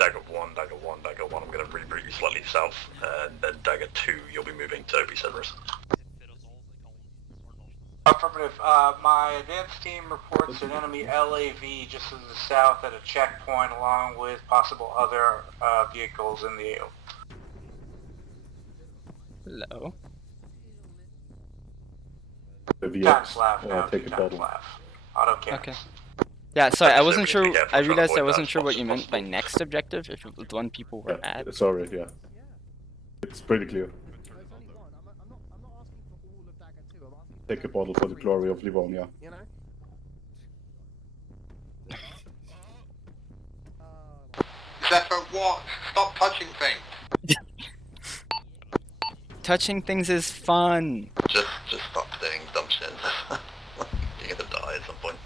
Dagger 1, Dagger 1, Dagger 1, I'm going to reboot you slightly south, and then Dagger 2, you'll be moving to OP Cerberus. Affirmative. My advanced team reports an enemy LAV just to the south at a checkpoint along with possible other vehicles in the AO. Hello. The Time VX, slav now, take a time bottle. slav. Auto cannons. Okay. Yeah, sorry, I wasn't sure. careful, I try to realized I avoid wasn't that sure as what you much as meant by next objective, if it was the one people were at. Sorry, yeah. It's pretty clear. Take a bottle for the glory of Livonia. You know? Zephyr, what? Stop touching things. Touching things is fun. Just stop saying dumb shit. You're gonna die at some point.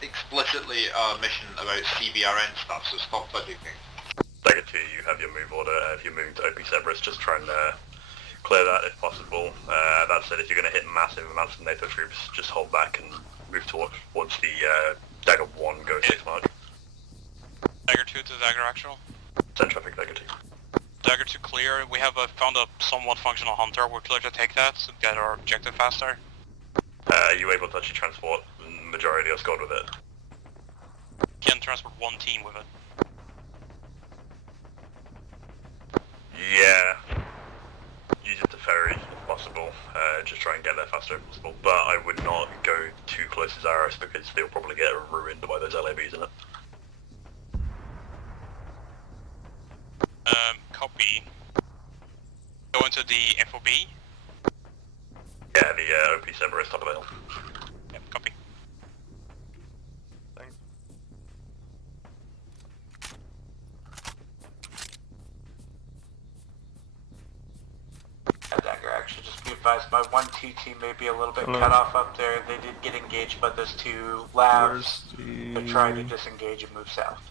Explicitly a mission about CBRN stuff, so stop touching things. Dagger 2, you have your move order. If you're moving to OP Cerberus, just try and clear that if possible. That said, if you're going to hit massive amounts of NATO troops, just hold back and move towards the Dagger 1 Go 6 mark. Dagger 2 to Dagger actual. Send traffic Dagger 2. Dagger 2 clear. We have found a somewhat functional hunter. We're clear to take that to get our objective faster. Are you able to actually transport the majority of your squad with it? Can transport one team with it. Yeah. Use it to ferry if possible. Just try and get there faster if possible. But I would not go too close to Zaros because they'll probably get ruined by those LAVs in it. Copy. Go into the FOB. Yeah, the OP Cerberus top of the hill. Yep, copy. Thanks. Dagger, actually, just be advised, my 1-2 team may be a little bit cut off up there. They did get engaged by those two labs, but try to disengage and move south.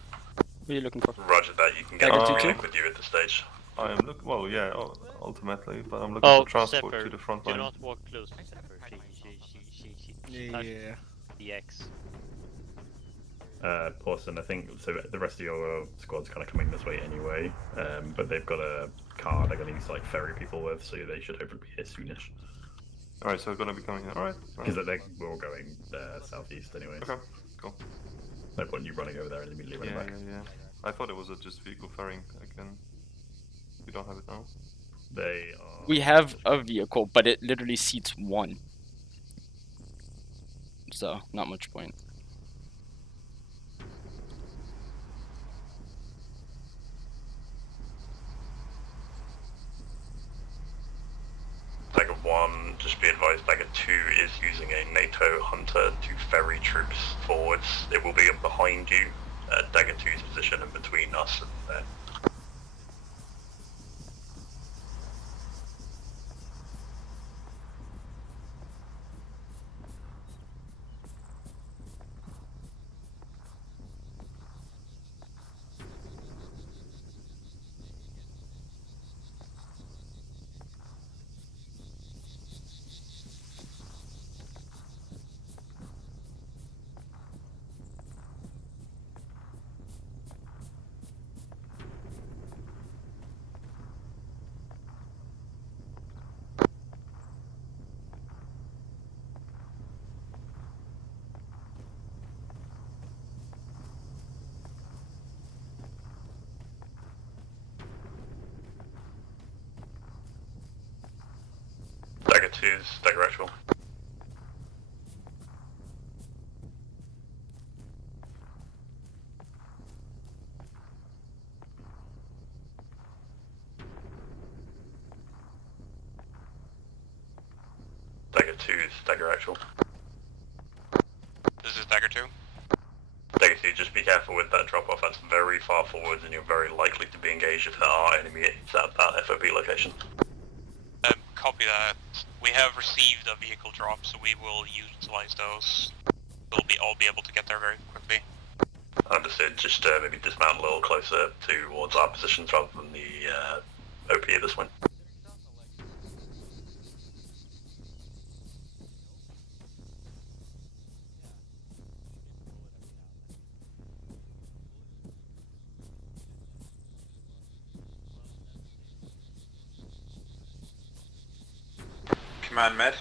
What are you looking for? Roger that, you can get Dagger a 2-2? link with you at the stage. I am looking. Well, yeah, ultimately, but I'm looking for transport Zephyr, to the front do line. not walk close to Zephyr. She Yeah. the X. Pawson, I think so. The rest of your squad's kind of coming this way anyway, but they've got a car they're going to use to like ferry people with, so they should hopefully be here soonish. Alright, so we're going to be coming here. Alright. Because we're all going southeast anyway. Okay, cool. No point in you running over there and immediately running back. Yeah. I thought it was just vehicle ferrying. We don't have it now. They are. We have a vehicle, but it literally seats one. So, not much point. Dagger 1, just be advised, Dagger 2 is using a NATO hunter to ferry troops forwards. It will be behind you. Dagger 2's position in between us and them. 2 is stagger actual. Dagger 2 is stagger actual. This is Dagger 2. Dagger 2, just be careful with that drop off. That's very far forwards and you're very likely to be engaged if there are enemies at that FOB location. Copy that. We have received a vehicle drop, so we will utilize those. I'll be able to get there very quickly. Understood. Just maybe dismount a little closer towards our positions rather than the OP at this one. Command Med.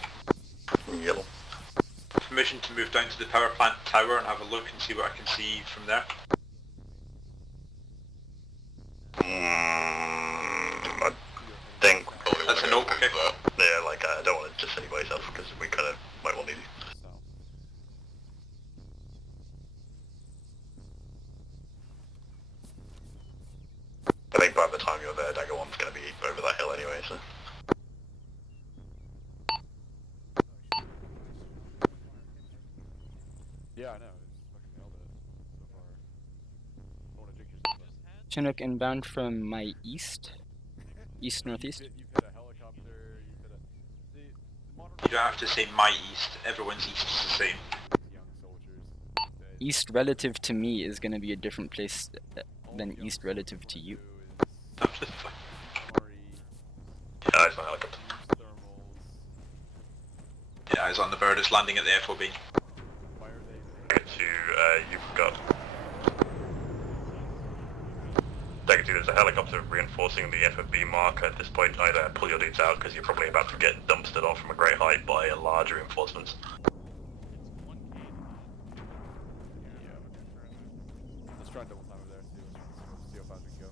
Yellow. Permission to move down to the power plant tower and have a look and see what I can see from there. I think that's a note. Okay. Yeah, like I don't want to just send you by yourself because we kind of might well need you. I think by the time you're there, Dagger 1's going to be over that hill anyway, so. Yeah, I know. It's fucking nailed it so far. Don't want to jinx yourself. Chinook inbound from my east. East-northeast. You've hit a helicopter, you've hit a... See, the modern... You don't have to say my east. Everyone's east is the same. Young soldiers. East relative to me is going to be a different place than east relative to you. Yeah, it's not helicopter. Yeah, eyes on the bird. It's landing at the FOB. You've got... Dagger 2, there's a helicopter reinforcing the FOB mark at this point. Either pull your dudes out because you're probably about to get dumpstered off from a great height by large reinforcements. Let's try and double time over there, see how fast we can go.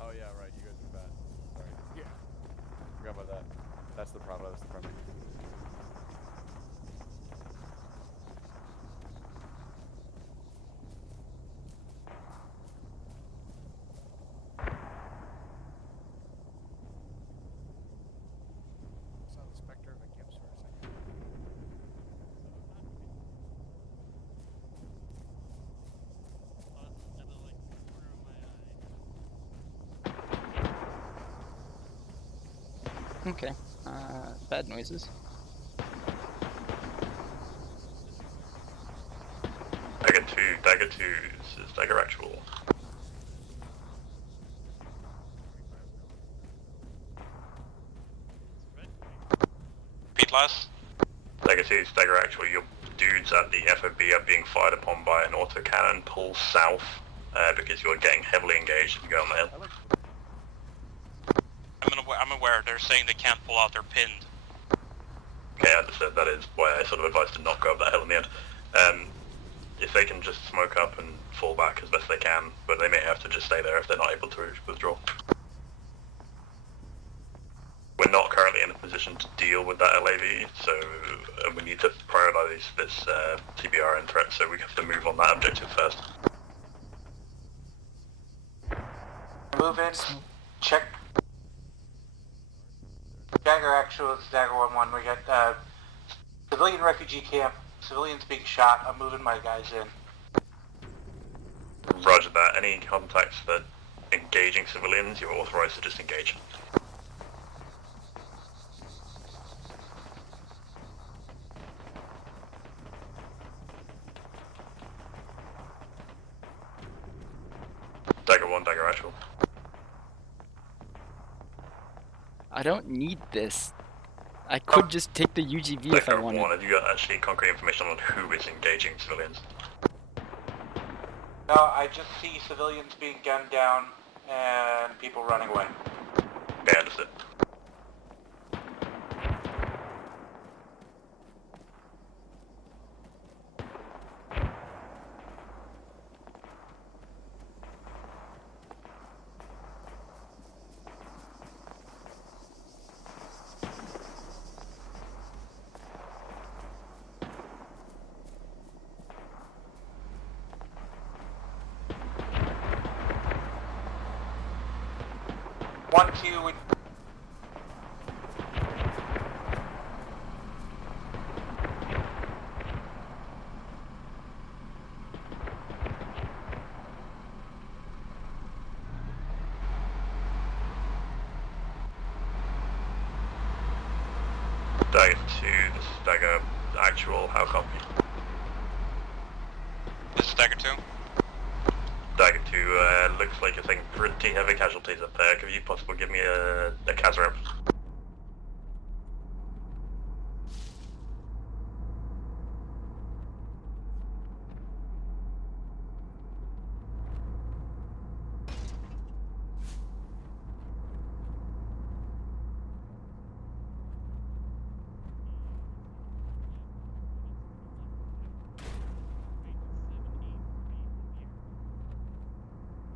Oh yeah, right, you guys are bad. Sorry. Yeah. Forgot about that. That's the problem, that's the problem. Saw the specter of a gips for a second. Okay. Bad noises. Dagger 2 is Dagger actual. Repeat last. Dagger 2 is Dagger actual. Your dudes at the FOB are being fired upon by an autocannon. Pull south because you're getting heavily engaged if you go on the hill. I'm aware. They're saying they can't pull out. They're pinned. Okay, understood. That is why I sort of advised to not go up that hill in the end. If they can just smoke up and fall back as best they can, but they may have to just stay there if they're not able to withdraw. We're not currently in a position to deal with that LAV, so we need to prioritize this TBRN threat, so we have to move on that objective first. Move in, check. Dagger actual, it's Dagger 1-1. We got civilian refugee camp, civilians being shot. I'm moving my guys in. Roger that. Any contacts that engaging civilians, you're authorized to just engage. Dagger 1, Dagger actual. I don't need this. I could just take the UGV if I Dagger wanted. 1, have you got actually concrete information on who is engaging civilians? No, I just see civilians being gunned down and people running away. Okay, understood. 1-2, we... Dagger 2, this is Dagger actual, how copy? This is Dagger 2. Dagger 2, looks like you're taking pretty heavy casualties up there. Could you possibly give me a CAS rep?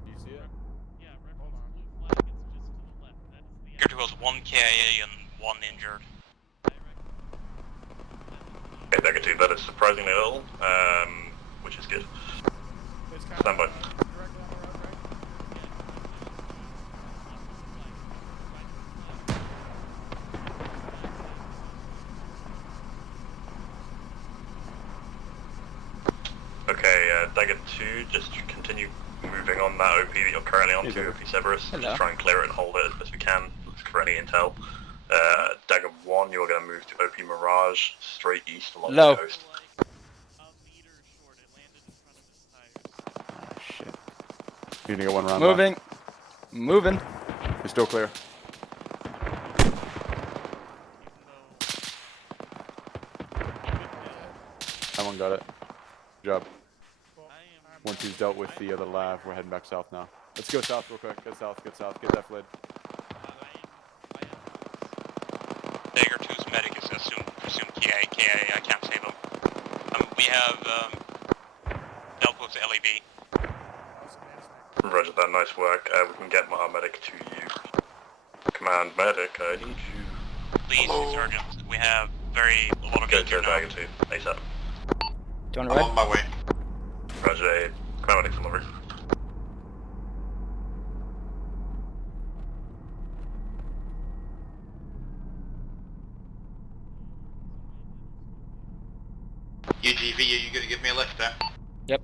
You see it? Dagger 2 has 1 KIA and 1 injured. Okay, Dagger 2, that is surprisingly little, which is good. Stand by. Okay, Dagger 2, just continue moving on that OP that you're currently on to OP Cerberus. Just try and clear it and hold it as best we can. Look for any intel. Dagger 1, you're going to move to OP Mirage, straight east along the coast. Shit. You need to get one round Moving. left. Moving. You're still clear. That one got it. Good job. 1-2's dealt with the other lav. We're heading back south now. Let's go south real quick. Get south, get south. Get that fled. Dagger 2's medic is presumed KIA. I can't save him. We have dealt with LEV. Roger that, nice work. We can get our medic to you. Command medic, I need you. Please, surgeons. We have a lot of Go danger to now. Dagger 2, ASAP. Do you want to ride? On my way. Roger, command medic's on the roof. UGV, are you going to give me a lift there? Yep.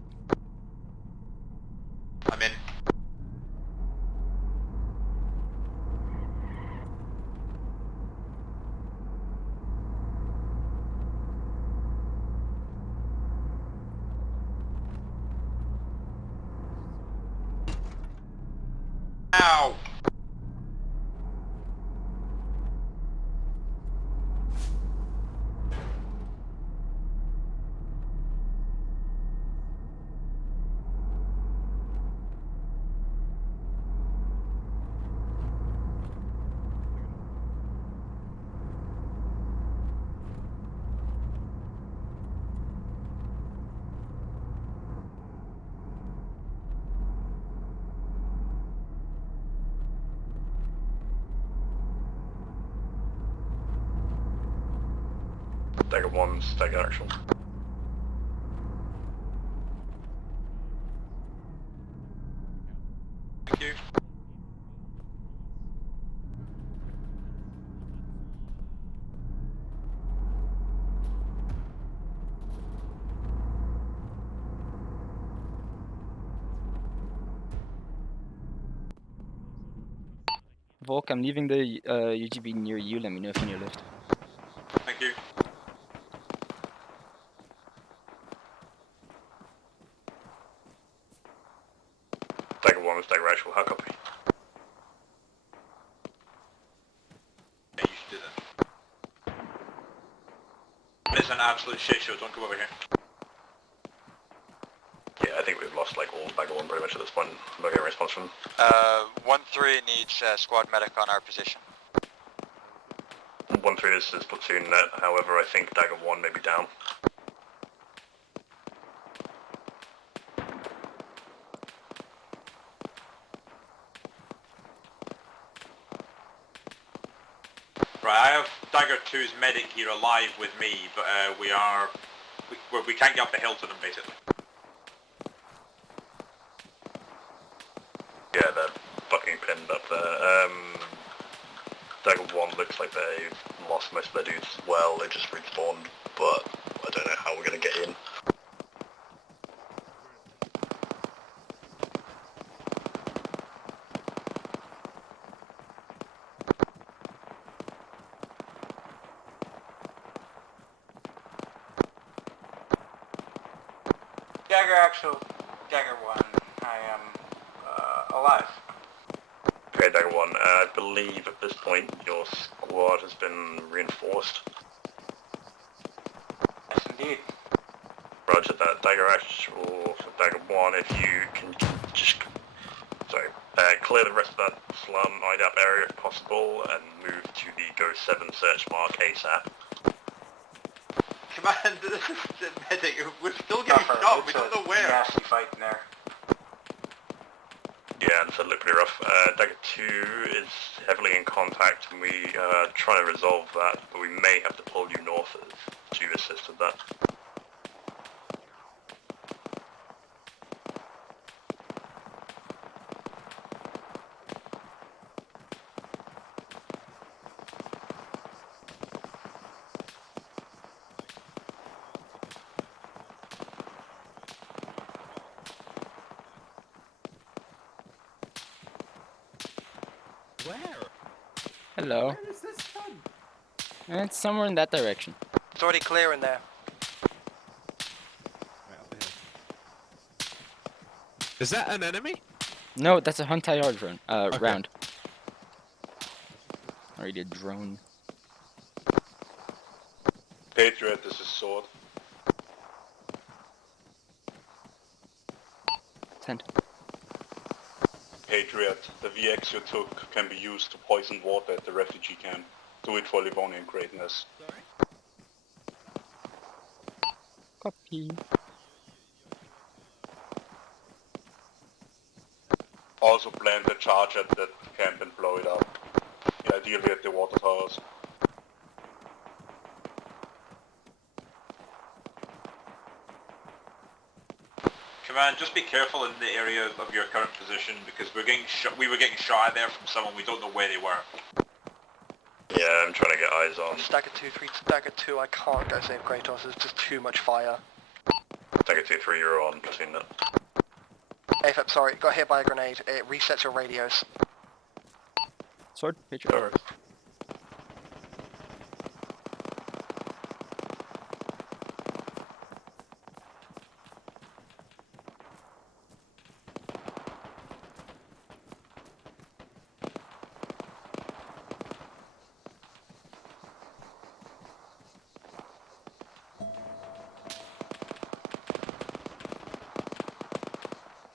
I'm in. Ow! Dagger 1's Dagger actual. Thank you. Volk, I'm leaving the UGB near you. Let me know if you need a lift. Thank you. Dagger 1 is Dagger actual, how copy? Yeah, you should do that. It's an absolute shit show, don't come over here. Yeah, I think we've lost like all Dagger 1 pretty much at this point. I'm not getting a response from them. 1-3 needs squad medic on our position. 1-3 is platoon net, however I think Dagger 1 may be down. Right, I have Dagger 2's medic here alive with me, but we can't get up the hill to them basically. Yeah, they're fucking pinned up there. Dagger 1 looks like they lost most of their dudes as well. They just respawned, but I don't know how we're going to get in. Dagger 1, I am alive. Okay, Dagger 1, I believe at this point your squad has been reinforced. Yes, indeed. Roger that. Dagger actual for Dagger 1, if you can just clear the rest of that slum IDAP area if possible and move to the Go 7 search mark ASAP. Command, this is the medic. We're still getting shot. We don't know where. Nasty fight in there. Yeah, and so look pretty rough. Dagger 2 is heavily in contact and we are trying to resolve that, but we may have to pull you north as you assisted that. Where? Hello. Where is this gun? It's somewhere in that direction. It's already clear in there. Is that an enemy? No, that's a Hunt-IR drone. Round. Already a drone. Patriot, this is Sword. Send. Patriot, the VX you took can be used to poison water at the refugee camp. Do it for Livonian greatness. Copy. Also plant a charge at that camp and blow it up. Yeah, ideally at the water towers. Command, just be careful in the area of your current position because we were getting shot there from someone we don't know where they were. Yeah, I'm trying to get eyes on. Dagger 2, 3 to Dagger 2, I can't go save Kratos, there's just too much fire. Dagger 2, 3, you're on between that. AFAP, sorry, got hit by a grenade. It resets your radios. Sword, Patriot.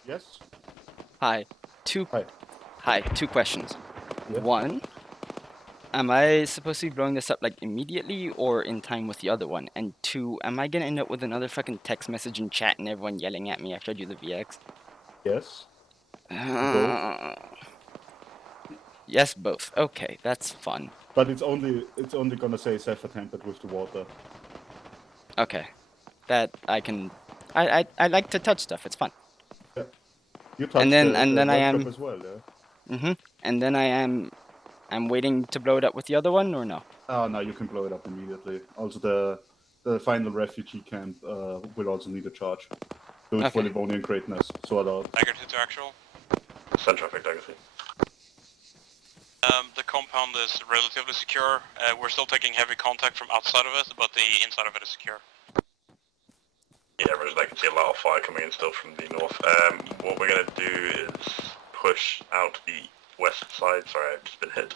Yes? Hi. Hi. Two questions. Yeah. One, am I supposed to be blowing this up like immediately or in time with the other one? And two, am I gonna end up with another fucking text message in chat and everyone yelling at me after I do the VX? Yes. Yes, both. Okay, that's fun. But it's only gonna say Ceph attempted with the water. Okay. That I can I like to touch stuff, it's fun. Yeah. You touched and then I workshop am as well, yeah? And then I'm waiting to blow it up with the other one or no? Oh no, you can blow it up immediately. Also the final refugee camp will also need a charge. Do it for Okay. Livonian greatness. Sort out. Dagger 2 to actual. Send traffic, Dagger 2. The compound is relatively secure. We're still taking heavy contact from outside of it, but the inside of it is secure. Yeah, Roger, I can see a lot of fire coming in still from the north. What we're going to do is push out the west side. Sorry, I've just been hit.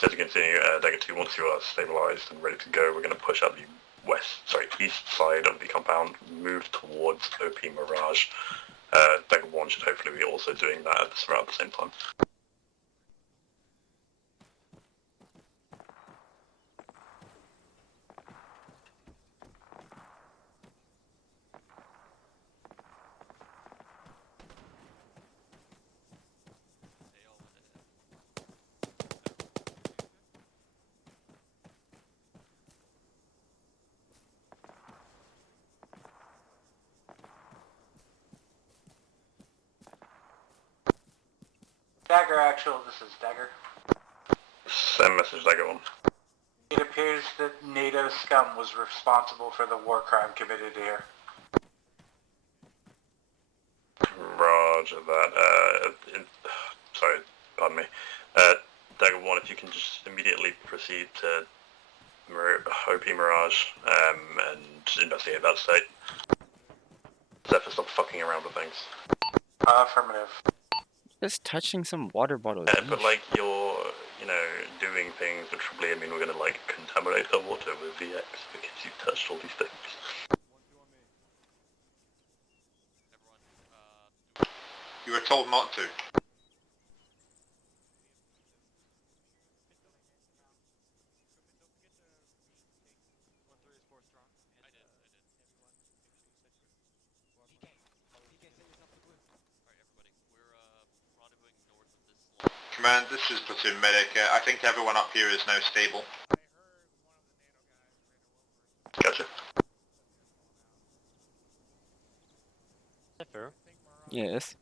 So to continue, Dagger 2, once you are stabilized and ready to go, we're going to push out the east side of the compound, move towards OP Mirage. Dagger 1 should hopefully be also doing that around the same time. Dagger Actual, this is Dagger. Send message Dagger 1. It appears that NATO scum was responsible for the war crime committed here. Roger that. Sorry, pardon me. Dagger 1, if you can just immediately proceed to OP Mirage and investigate that state. Zephyr, stop fucking around with things. Affirmative. Just touching some water bottles. But like you're, doing things which probably, we're gonna like contaminate the water with VX because you touched all these things. You were told not to. Command, this is Platoon Medic. I think everyone up here is now stable. Gotcha. Zephyr, Yes.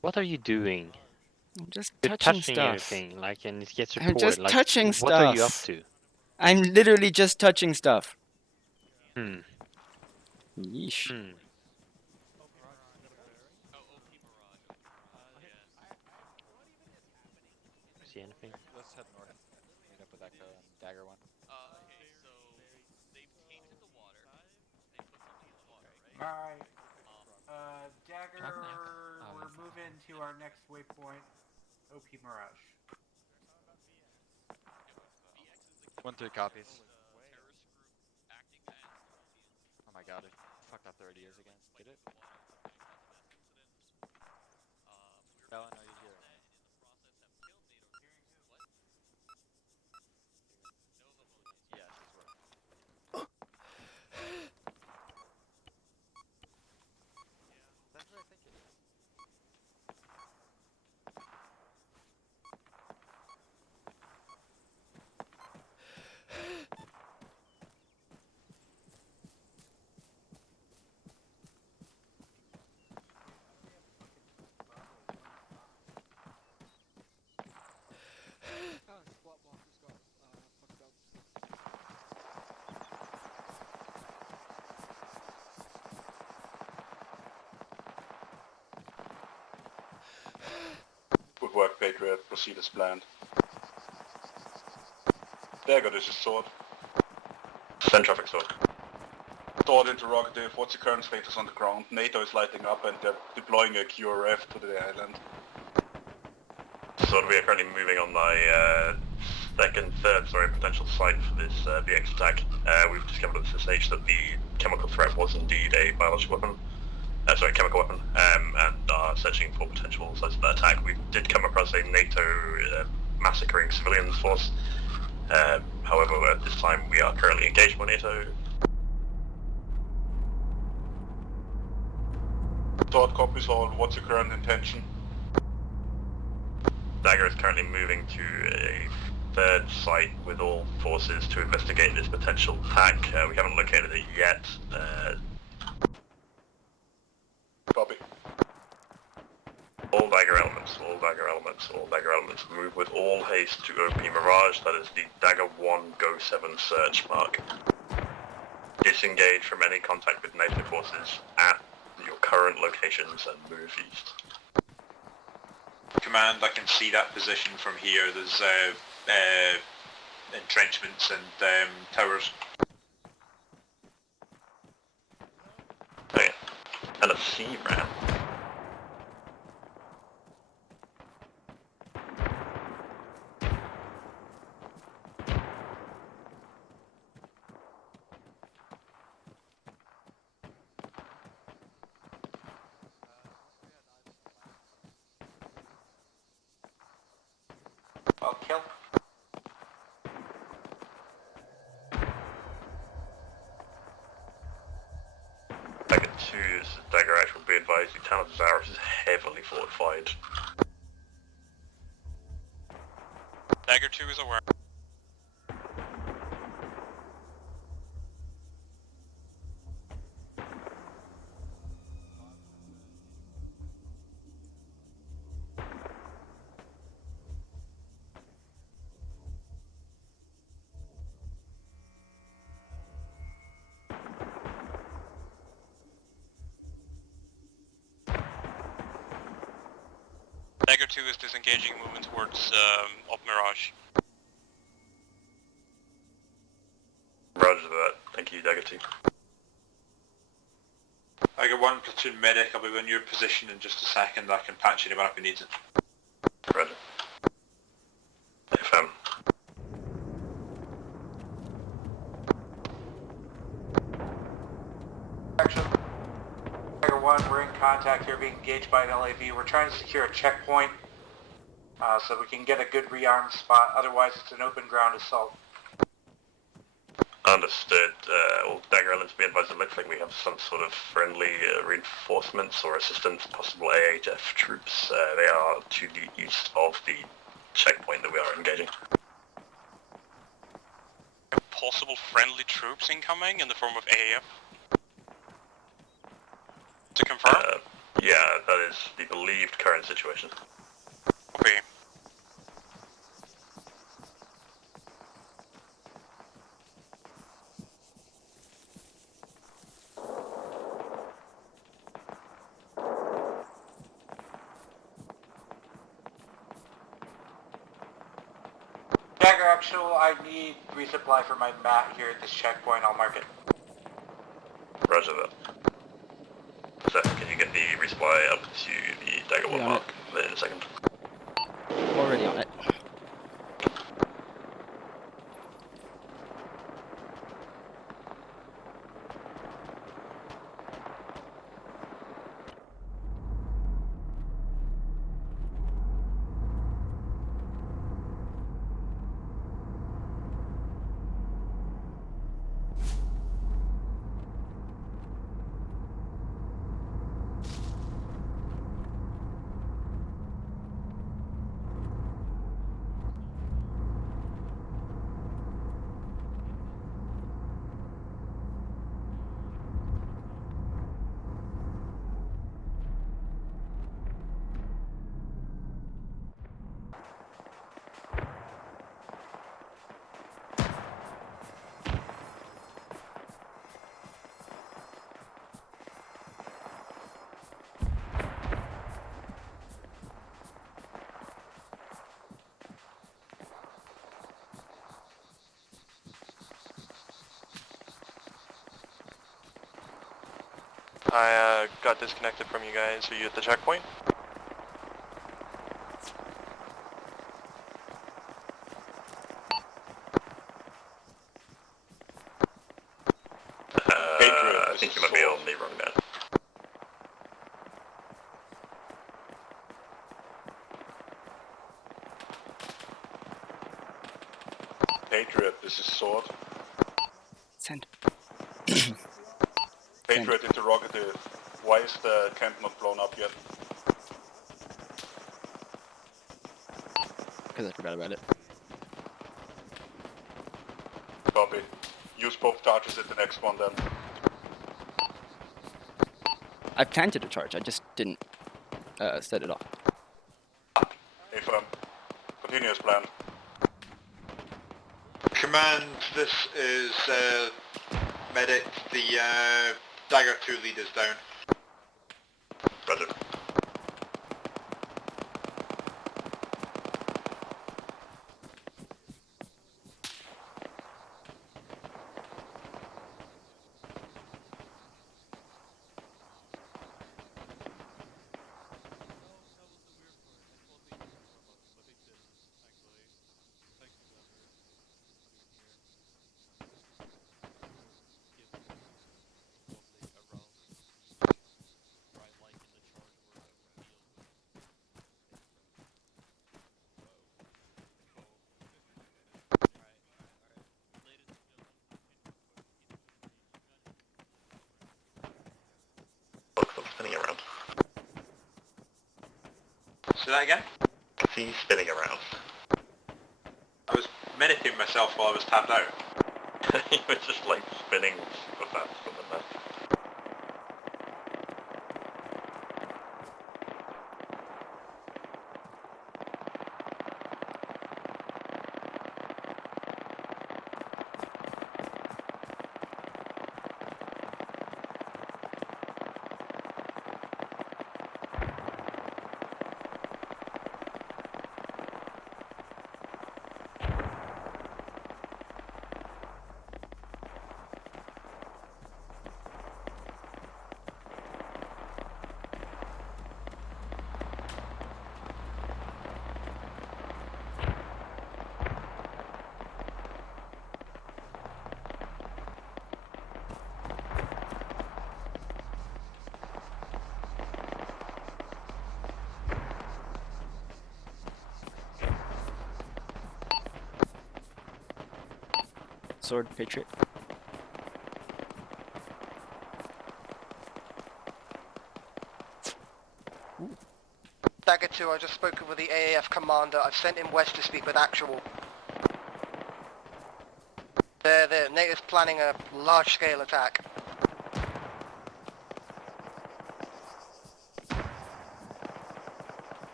what are you doing? I'm just You're touching touching stuff. everything, like, and it gets I'm reported. just like, touching what stuff. are you up to? I'm literally just touching stuff. Hmm. Yeesh. See anything? Let's head north. Meet up with Echo and Dagger 1. Okay, so they've tainted the water. They put something in the water, right? Alright. Dagger, we're moving to our next waypoint, OP Mirage. 1-3 copies. Oh my god, I fucked up the radios again. Did it? Dallin, are you here? Yeah, she's working. That's what I think it is. Squat box just got fucked up. Good work, Patriot. Proceed as planned. Dagger, this is Sword. Send traffic Sword. Sword interrogative. What's the current status on the ground? NATO is lighting up and they're deploying a QRF to the island. So we are currently moving on my third potential site for this VX attack. We've discovered at this stage that the chemical threat was indeed a biological weapon. Chemical weapon, and are searching for potential sites of that attack. We did come across a NATO massacring civilians force. However, at this time we are currently engaged by NATO. Sword copies all. What's your current intention? Dagger is currently moving to a third site with all forces to investigate this potential attack. We haven't located it yet. Copy. All Dagger elements, move with all haste to OP Mirage. That is the Dagger 1 Go 7 search mark. Disengage from any contact with NATO forces at your current locations and move east. Command, I can see that position from here. There's entrenchments and towers. Okay. And a C-ram. Well, kill. Dagger 2 is Dagger Actual. Be advised, the town of Zaris is heavily fortified. Dagger 2 is aware. 2 is disengaging and moving towards Op Mirage. Roger that. Thank you, Dagger 2. I got 1 platoon medic. I'll be in your position in just a second. I can patch anyone up who needs it. Roger. FM. Action. Tiger 1, we're in contact here, being engaged by an LAV. We're trying to secure a checkpoint so we can get a good rearm spot. Otherwise, it's an open ground assault. Understood. Well, Dagger Islands, be advised, it looks like we have some sort of friendly reinforcements or assistance, possible AHF troops. They are to the east of the checkpoint that we are engaging. Possible friendly troops incoming in the form of AAF? To confirm? Yeah, that is the believed current situation. Okay. Dagger Actual, I need resupply for my mat here at this checkpoint. I'll mark it. Roger that. Seth, can you get the resupply up to the Dagger 1 mark in a second? Already on it. I got disconnected from you guys. Are you at the checkpoint? I think you might be on the wrong net. Patriot, this is Sword. Send. Patriot interrogative. Why is the camp not blown up yet? Because I forgot about it. Copy. Use both charges at the next one then. I planted a charge, I just didn't set it off. Affirm. Continue as planned. Command, this is medic. The Dagger 2 leader's down. Roger. Spinning around. Say that again? He's spinning around. I was meditating myself while I was tapped out. He was just like spinning super fast from the net. Sword Patriot. Dagger 2, I just spoken with the AAF commander. I've sent him west to speak with Actual. The natives planning a large-scale attack.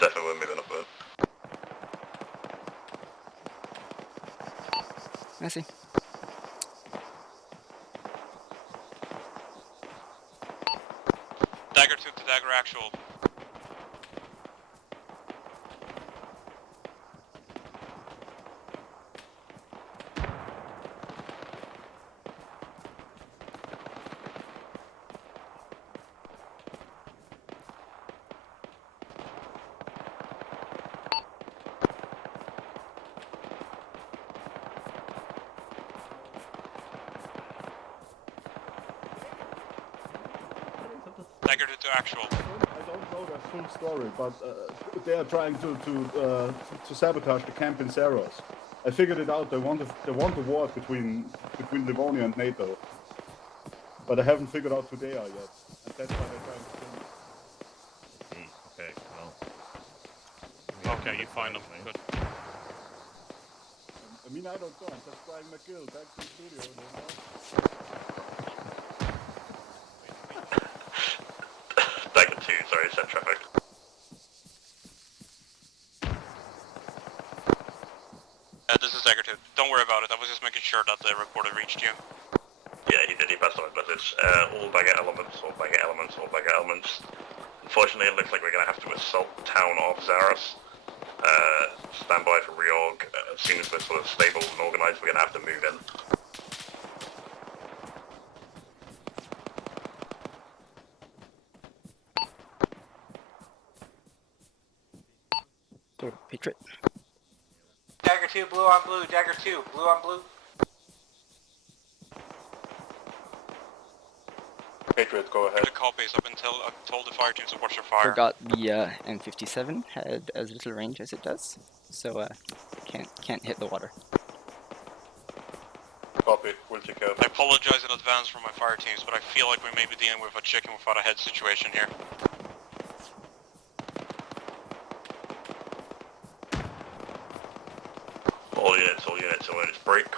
Definitely we're moving up there. I see. Dagger 2 to Dagger Actual. Dagger 2 to Actual. I don't know the full story, but they are trying to sabotage the camp in Saros. I figured it out. They want a war between Livonia and NATO, but I haven't figured out who they are yet, and that's why they're trying to kill me. Okay, well. Okay, you find them. Good. I mean, I don't know. I'm just flying my guild back to the studio. Dagger 2, sorry, set traffic. This is Dagger 2. Don't worry about it. I was just making sure that the reporter reached you. Yeah, he did. He passed on his message. All Dagger elements, all Dagger elements, all Dagger elements. Unfortunately, it looks like we're going to have to assault the town of Zaros. Stand by for reorg. As soon as we're sort of stable and organised, we're going to have to move in. Sword Patriot. Dagger 2, blue on blue. Dagger 2, blue on blue. Patriot, go ahead. The copies. I've been told the fire teams to watch their fire. Forgot the M57 had as little range as it does, so can't hit the water. Copy, we'll take care of it. I apologize in advance for my fire teams, but I feel like we may be dealing with a chicken without a head situation here. All units, break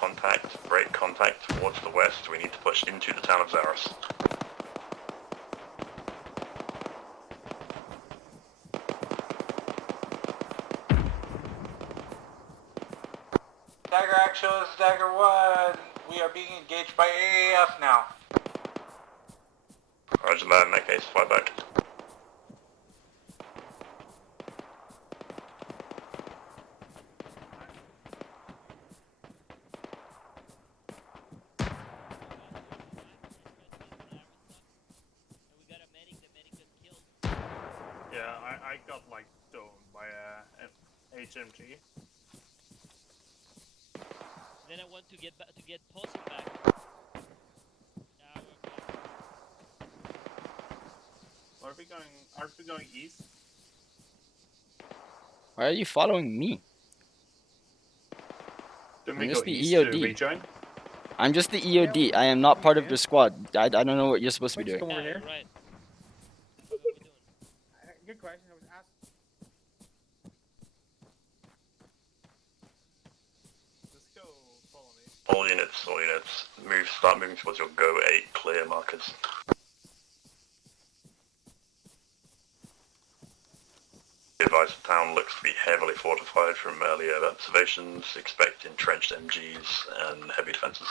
contact towards the west. We need to push into the town of Zaros. Dagger Actual is Dagger 1. We are being engaged by AAF now. Roger that, in that case, fly back. Yeah, I got like stoned by a HMG. Then I want to get Pulsing back. Are we going east? Why are you following me? Then I'm we go just the east EOD. to rejoin? I'm just the EOD. I am not part of your squad. I don't know what you're supposed to be doing. Over here. Right. Good question. I was asked. Let's go follow me. All units, start moving towards your Go 8 clear markers. Advise the town looks to be heavily fortified from earlier observations. Expect entrenched MGs and heavy defences.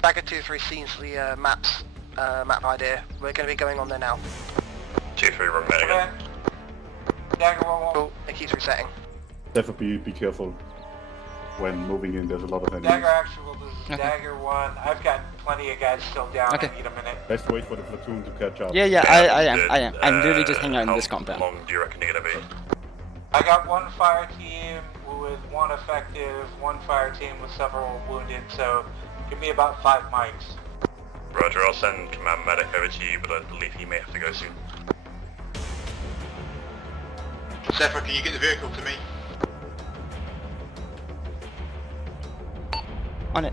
Dagger 2-3 seems the map idea. We're going to be going on there now. 2-3 wrong there again. Dagger 1-1. Oh, it keeps resetting. Definitely be careful. when moving in. There's a lot of enemies. Dagger actual, this is Dagger 1. I've got plenty of guys still down. Okay. I need a minute. Let's wait for the platoon to catch up. Yeah, I am. I'm literally just hanging out in how this compound. long do you reckon you're gonna be? I got one fire team with 1 effective, 1 fire team with several wounded, so give me about 5 mics. Roger, I'll send command medic over to you, but I believe he may have to go soon. Zephyr, can you get the vehicle to me? On it.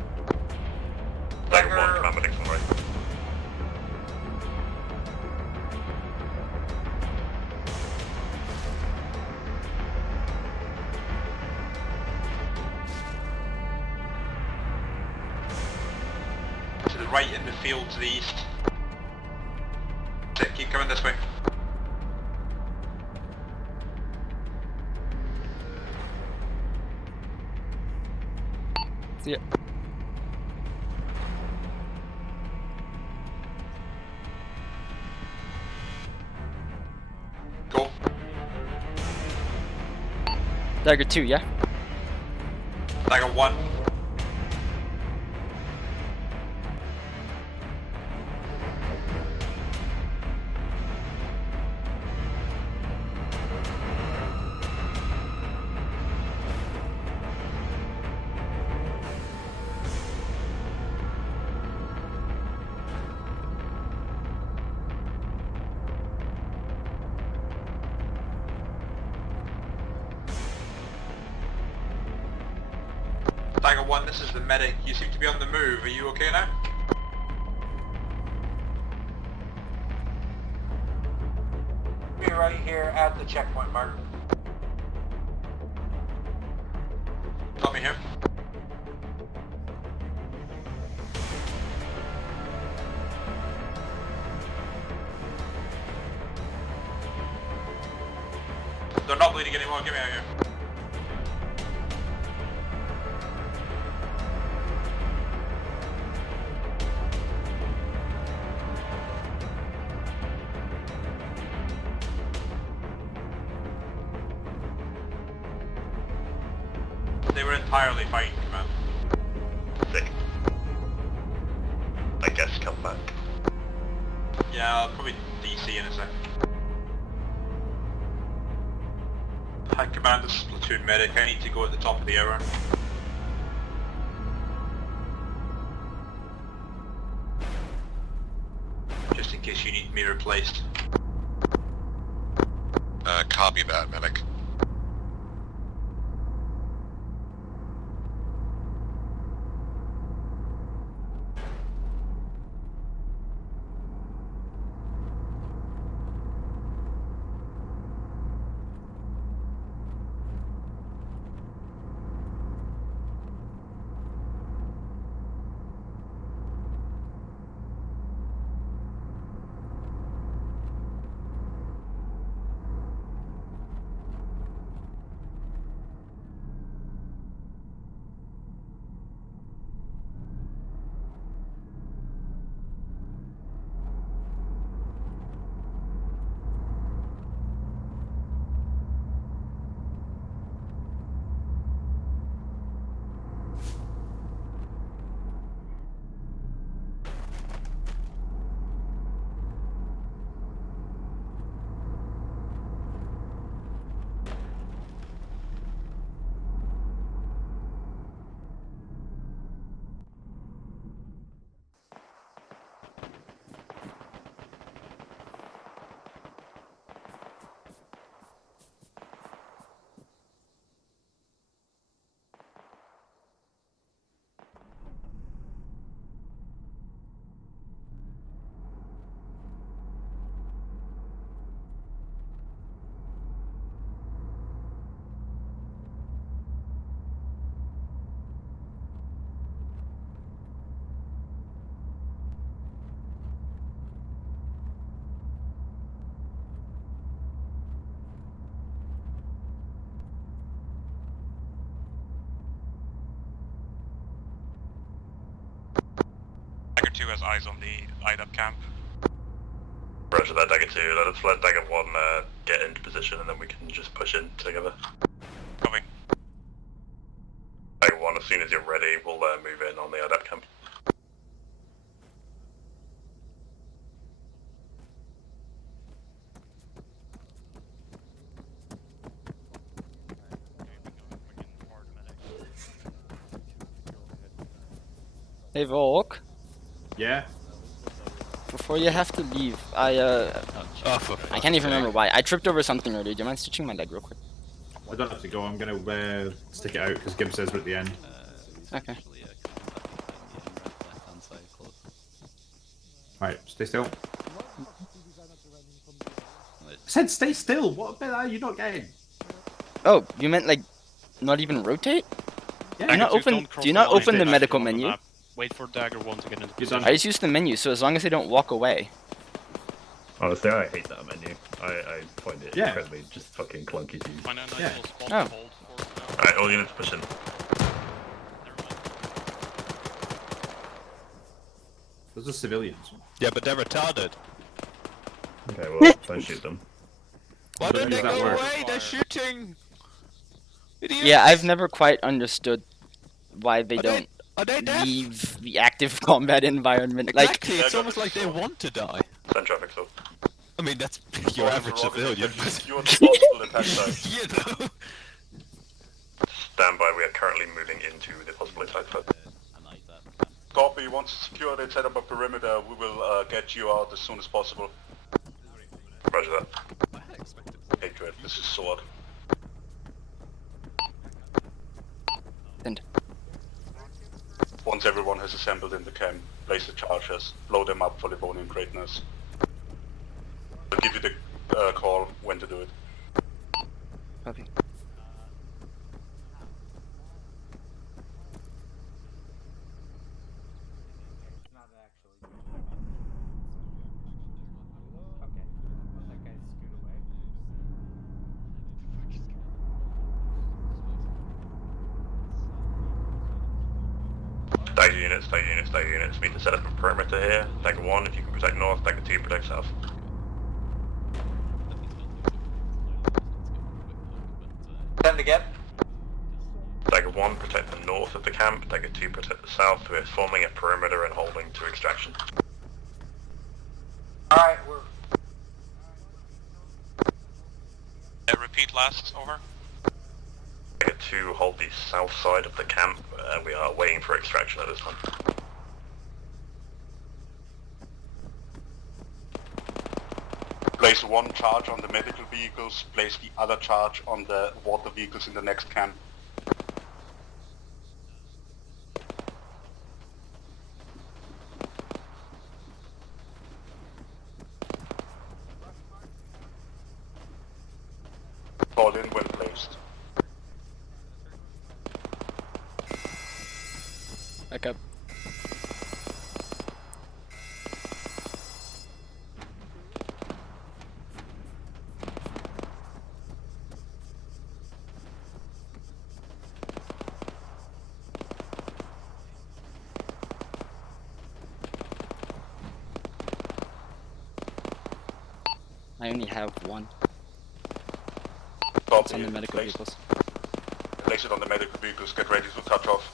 Dagger 1, command medic's on the right. To the right in the field to the east. Keep coming this way. See ya. Go. Dagger 2, yeah? Dagger 1. Dagger 1, this is the medic. You seem to be on the move. Are you okay now? Be right here at the checkpoint mark. Got me here. They're not bleeding anymore. Get me out of here. They were entirely fine, command. Sick. I guess come back. Yeah, I'll probably DC in a sec. Hi command, this is platoon medic. I need to go at the top of the hour. Just in case you need me replaced. Copy that, medic. Dagger 2 has eyes on the IDAP camp. Roger that, Dagger 2. Let's let Dagger 1 get into position and then we can just push in together. Copy. Dagger 1, Hey Volk, Yeah. before you have to leave, I can't even remember why. I tripped over something earlier. Do you mind stitching my leg real quick? I don't have to go. I'm gonna stick it out because Gibbs says we're at the end. Okay. Alright, stay still. I said stay still. What bit are you not getting? Oh, you meant like not even rotate? Yeah. Do you not open the medical menu? Wait for Dagger 1 to get into You're position. done. I just use the menu, so as long as they don't walk away. Honestly, I hate that menu. I find it Yeah. incredibly just fucking clunky to use. Find a nice Yeah. little spot Oh. to hold for now. Alright, all units push in. Those are civilians. Yeah, but they're retarded. Okay, well, don't shoot them. Why don't they Does that go work? away? They're shooting! Idiots! Yeah, I've never quite understood why they Are don't they deaf? leave the active combat environment. Exactly, Like, it's almost like they want to die. Send traffic so. I mean, that's your average civilian, but You're the possible attack site. you know. Stand by, we are currently moving into the possible attack site. Copy, once secured and set up a perimeter, we will get you out as soon as possible. Roger that. Hatred, this is Sword. And Once everyone has assembled in the camp, place the charges, blow them up for Livonian greatness. I'll give you the call when to do it. okay. Not actually. Okay. That guy's scoot away. Stagger units, stagger units, stagger units. We need to set up a perimeter here. Stagger 1 if you can protect north, stagger 2 protect south. Send again. Stagger 1 protect the north of the camp, stagger 2 protect the south. We are forming a perimeter and holding to extraction. Alright, we're... Repeat last, over. Stagger 2 hold the south side of the camp. We are waiting for extraction at this time. Place one charge on the medical vehicles, place the other charge on the water vehicles in the next camp. Fall in when placed. Back up. I only have one. It's on the medical vehicles. Place it on the medical vehicles, get ready to touch off.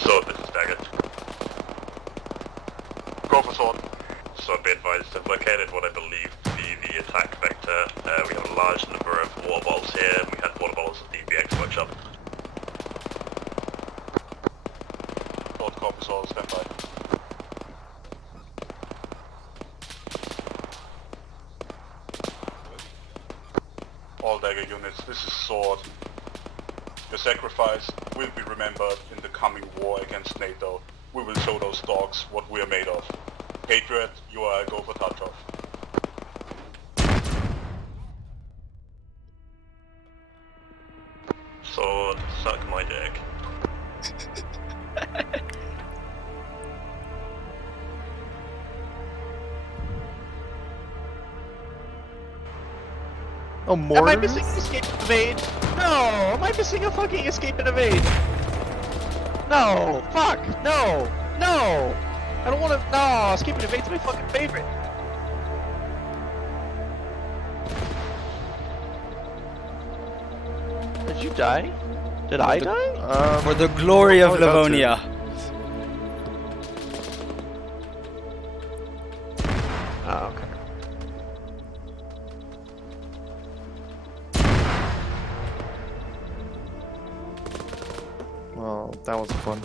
Sword, this is Dagger. Go for sword. Sword, be advised, I've located what I believe to be the attack vector. We have a large number of water bottles here. We had water bottles at the BX workshop. Sword, copy sword, stand by. All Dagger units, this is Sword. Your sacrifice will be remembered in the coming war against NATO. We will show those dogs what we are made of. Hatred, you are a go for touch off. Sword, suck my dick. Oh, mortars? Am I missing an escape and evade? No! Am I missing a fucking escape and evade? No! Fuck! No! No! I don't want to. No, escape and evade's my fucking favorite. Did you die? Did I die? For the glory of Livonia. Oh, okay. Well, that was fun.